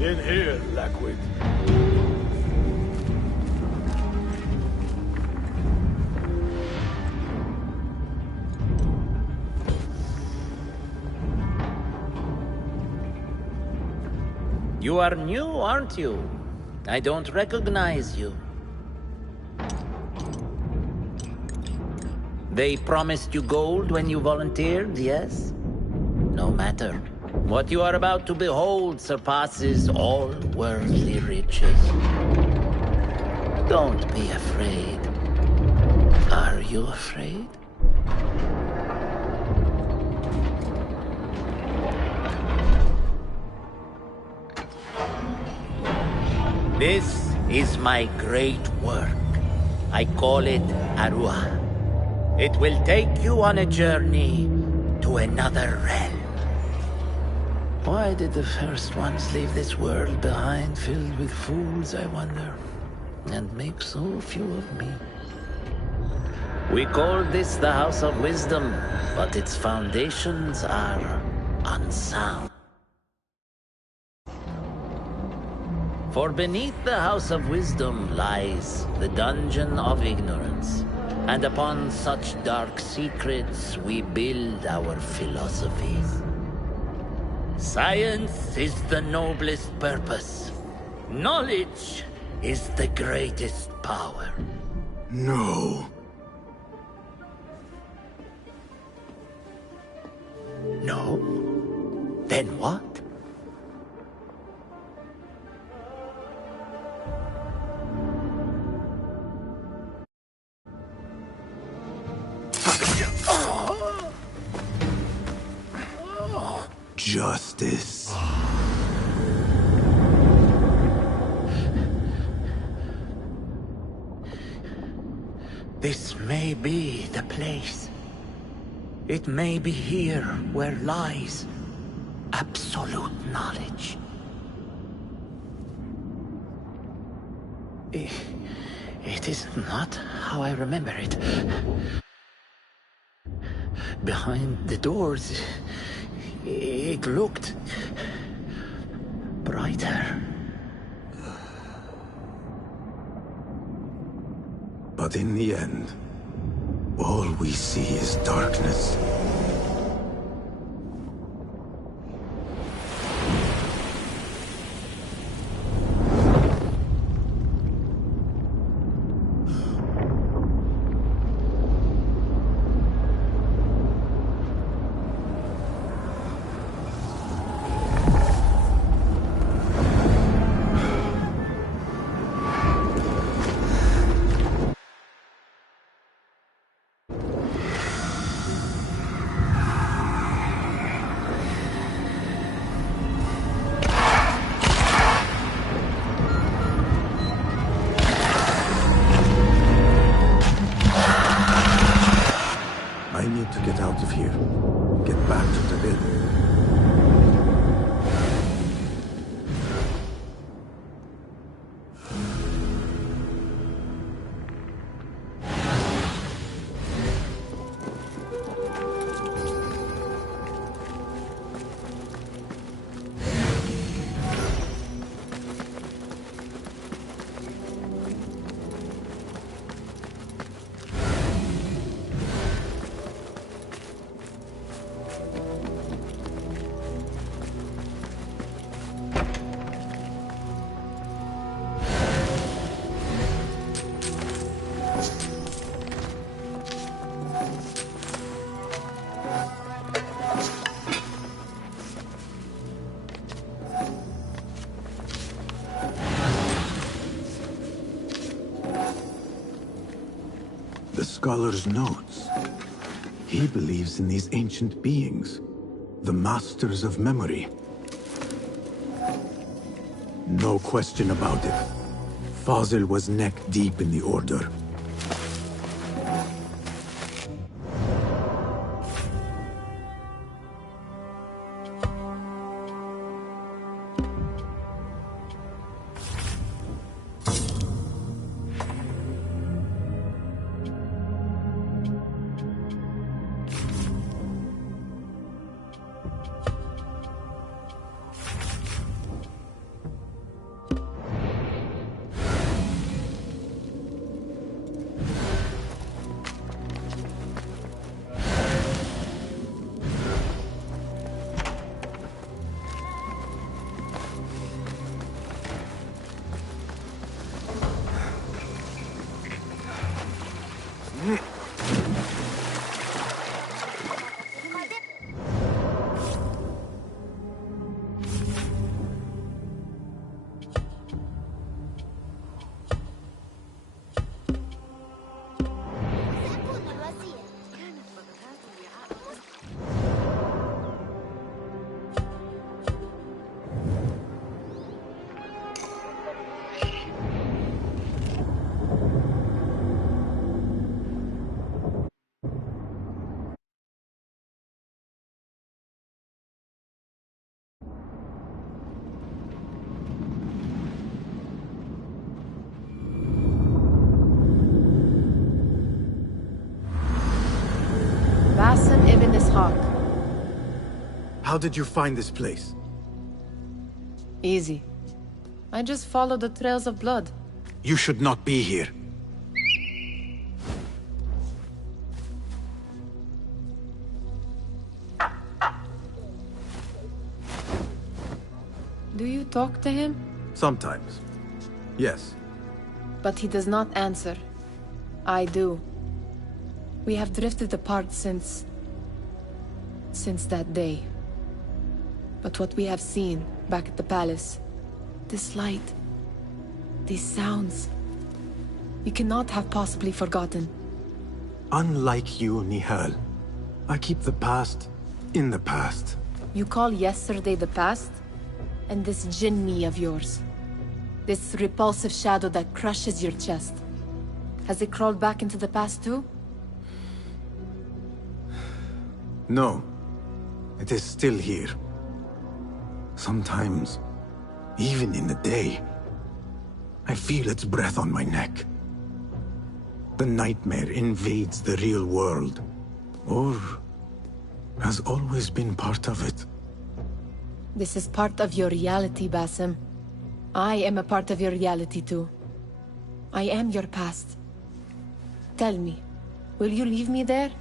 In here, Lackwit. You are new, aren't you? I don't recognize you. They promised you gold when you volunteered, yes? No matter. What you are about to behold surpasses all worldly riches. Don't be afraid. Are you afraid? This is my great work. I call it Arua. It will take you on a journey to another realm. Why did the first ones leave this world behind filled with fools, I wonder, and make so few of me? We call this the House of Wisdom, but its foundations are unsound. For beneath the House of Wisdom lies the Dungeon of Ignorance, and upon such dark secrets we build our philosophies. Science is the noblest purpose. Knowledge is the greatest power. No. No? Then what? Justice. This may be the place. It may be here where lies absolute knowledge. It is not how I remember it. Behind the doors, it looked brighter. But in the end, all we see is darkness. the scholar's notes. He believes in these ancient beings, the masters of memory. No question about it. Fazil was neck deep in the Order. Basim ibn Ishaq. How did you find this place? Easy. I just followed the trails of blood. You should not be here. Do you talk to him? Sometimes. Yes. But he does not answer. I do. We have drifted apart since that day. But what we have seen back at the palace, this light, these sounds, we cannot have possibly forgotten. Unlike you, Nihal, I keep the past in the past. You call yesterday the past? And this jinni of yours, this repulsive shadow that crushes your chest, has it crawled back into the past too? No. It is still here. Sometimes, even in the day, I feel its breath on my neck. The nightmare invades the real world, or has always been part of it. This is part of your reality, Basim. I am a part of your reality too. I am your past. Tell me, will you leave me there?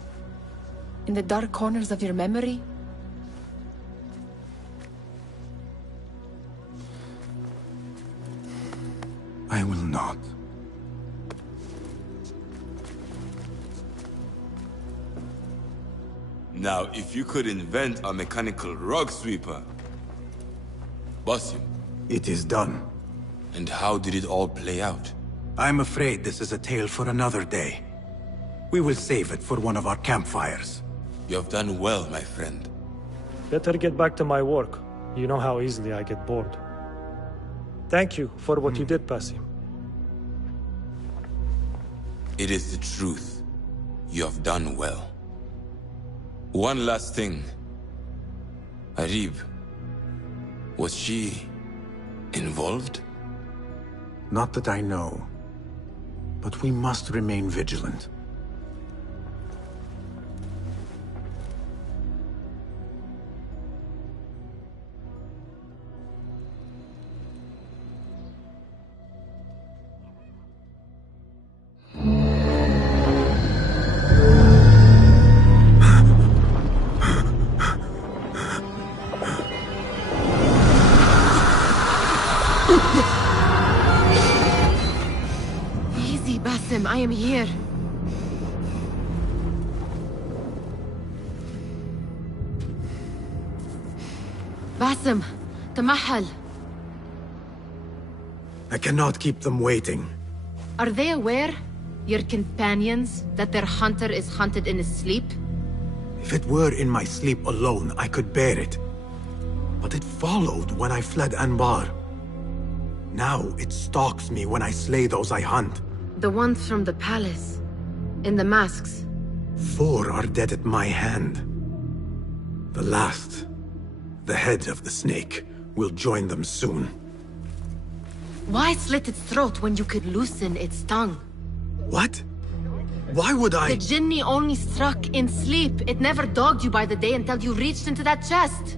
In the dark corners of your memory? I will not. Now, if you could invent a mechanical rug sweeper, Basim. It is done. And how did it all play out? I'm afraid this is a tale for another day. We will save it for one of our campfires. You have done well, my friend. Better get back to my work. You know how easily I get bored. Thank you for what you did, Basim. It is the truth. You have done well. One last thing. Arib, was she involved? Not that I know. But we must remain vigilant. Easy, Basim, I am here. Basim, Tamahal. I cannot keep them waiting. Are they aware? Your companions, that their hunter is hunted in his sleep? If it were in my sleep alone, I could bear it. But it followed when I fled Anbar. Now it stalks me when I slay those I hunt. The ones from the palace. In the masks. 4 are dead at my hand. The last, the head of the snake, will join them soon. Why slit its throat when you could loosen its tongue? What? Why would I? The Jinni only struck in sleep. It never dogged you by the day until you reached into that chest.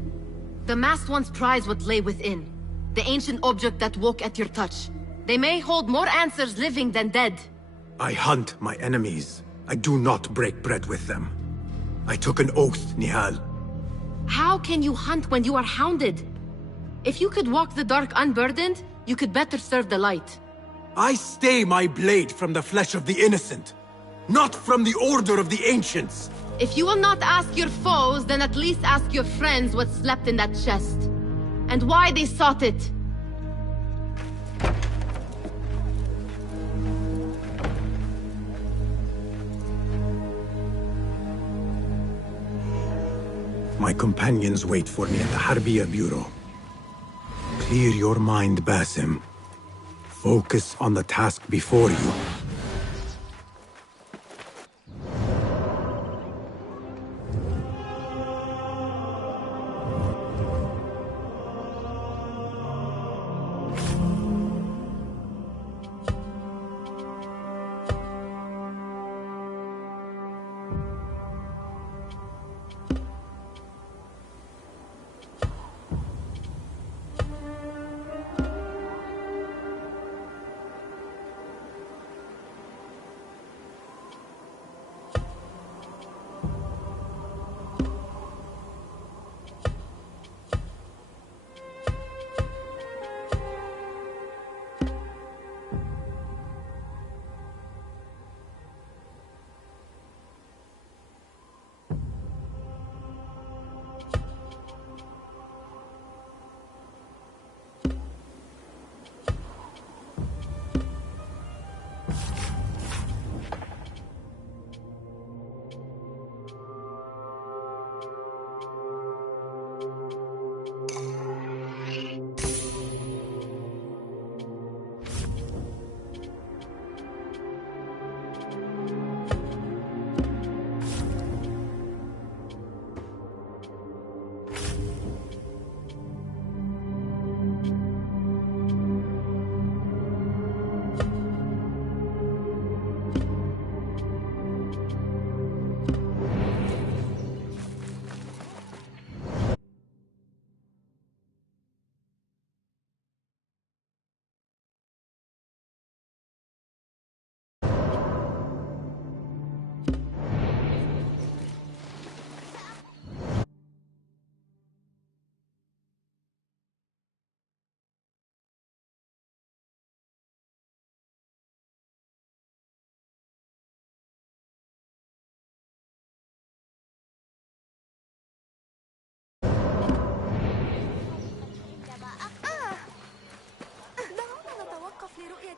The masked ones prize what lay within. The ancient object that woke at your touch. They may hold more answers living than dead. I hunt my enemies. I do not break bread with them. I took an oath, Nihal. How can you hunt when you are hounded? If you could walk the dark unburdened, you could better serve the light. I stay my blade from the flesh of the innocent, not from the order of the ancients. If you will not ask your foes, then at least ask your friends what slept in that chest. And why they sought it. My companions wait for me at the Harbiya Bureau. Clear your mind, Basim. Focus on the task before you.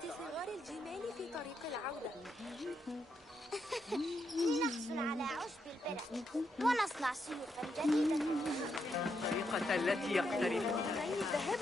صغار الجمال في طريق العودة. لنحصل على عشب البرق ونصنع سيوفا جديدة. الطريقة التي يقتربون. الذهاب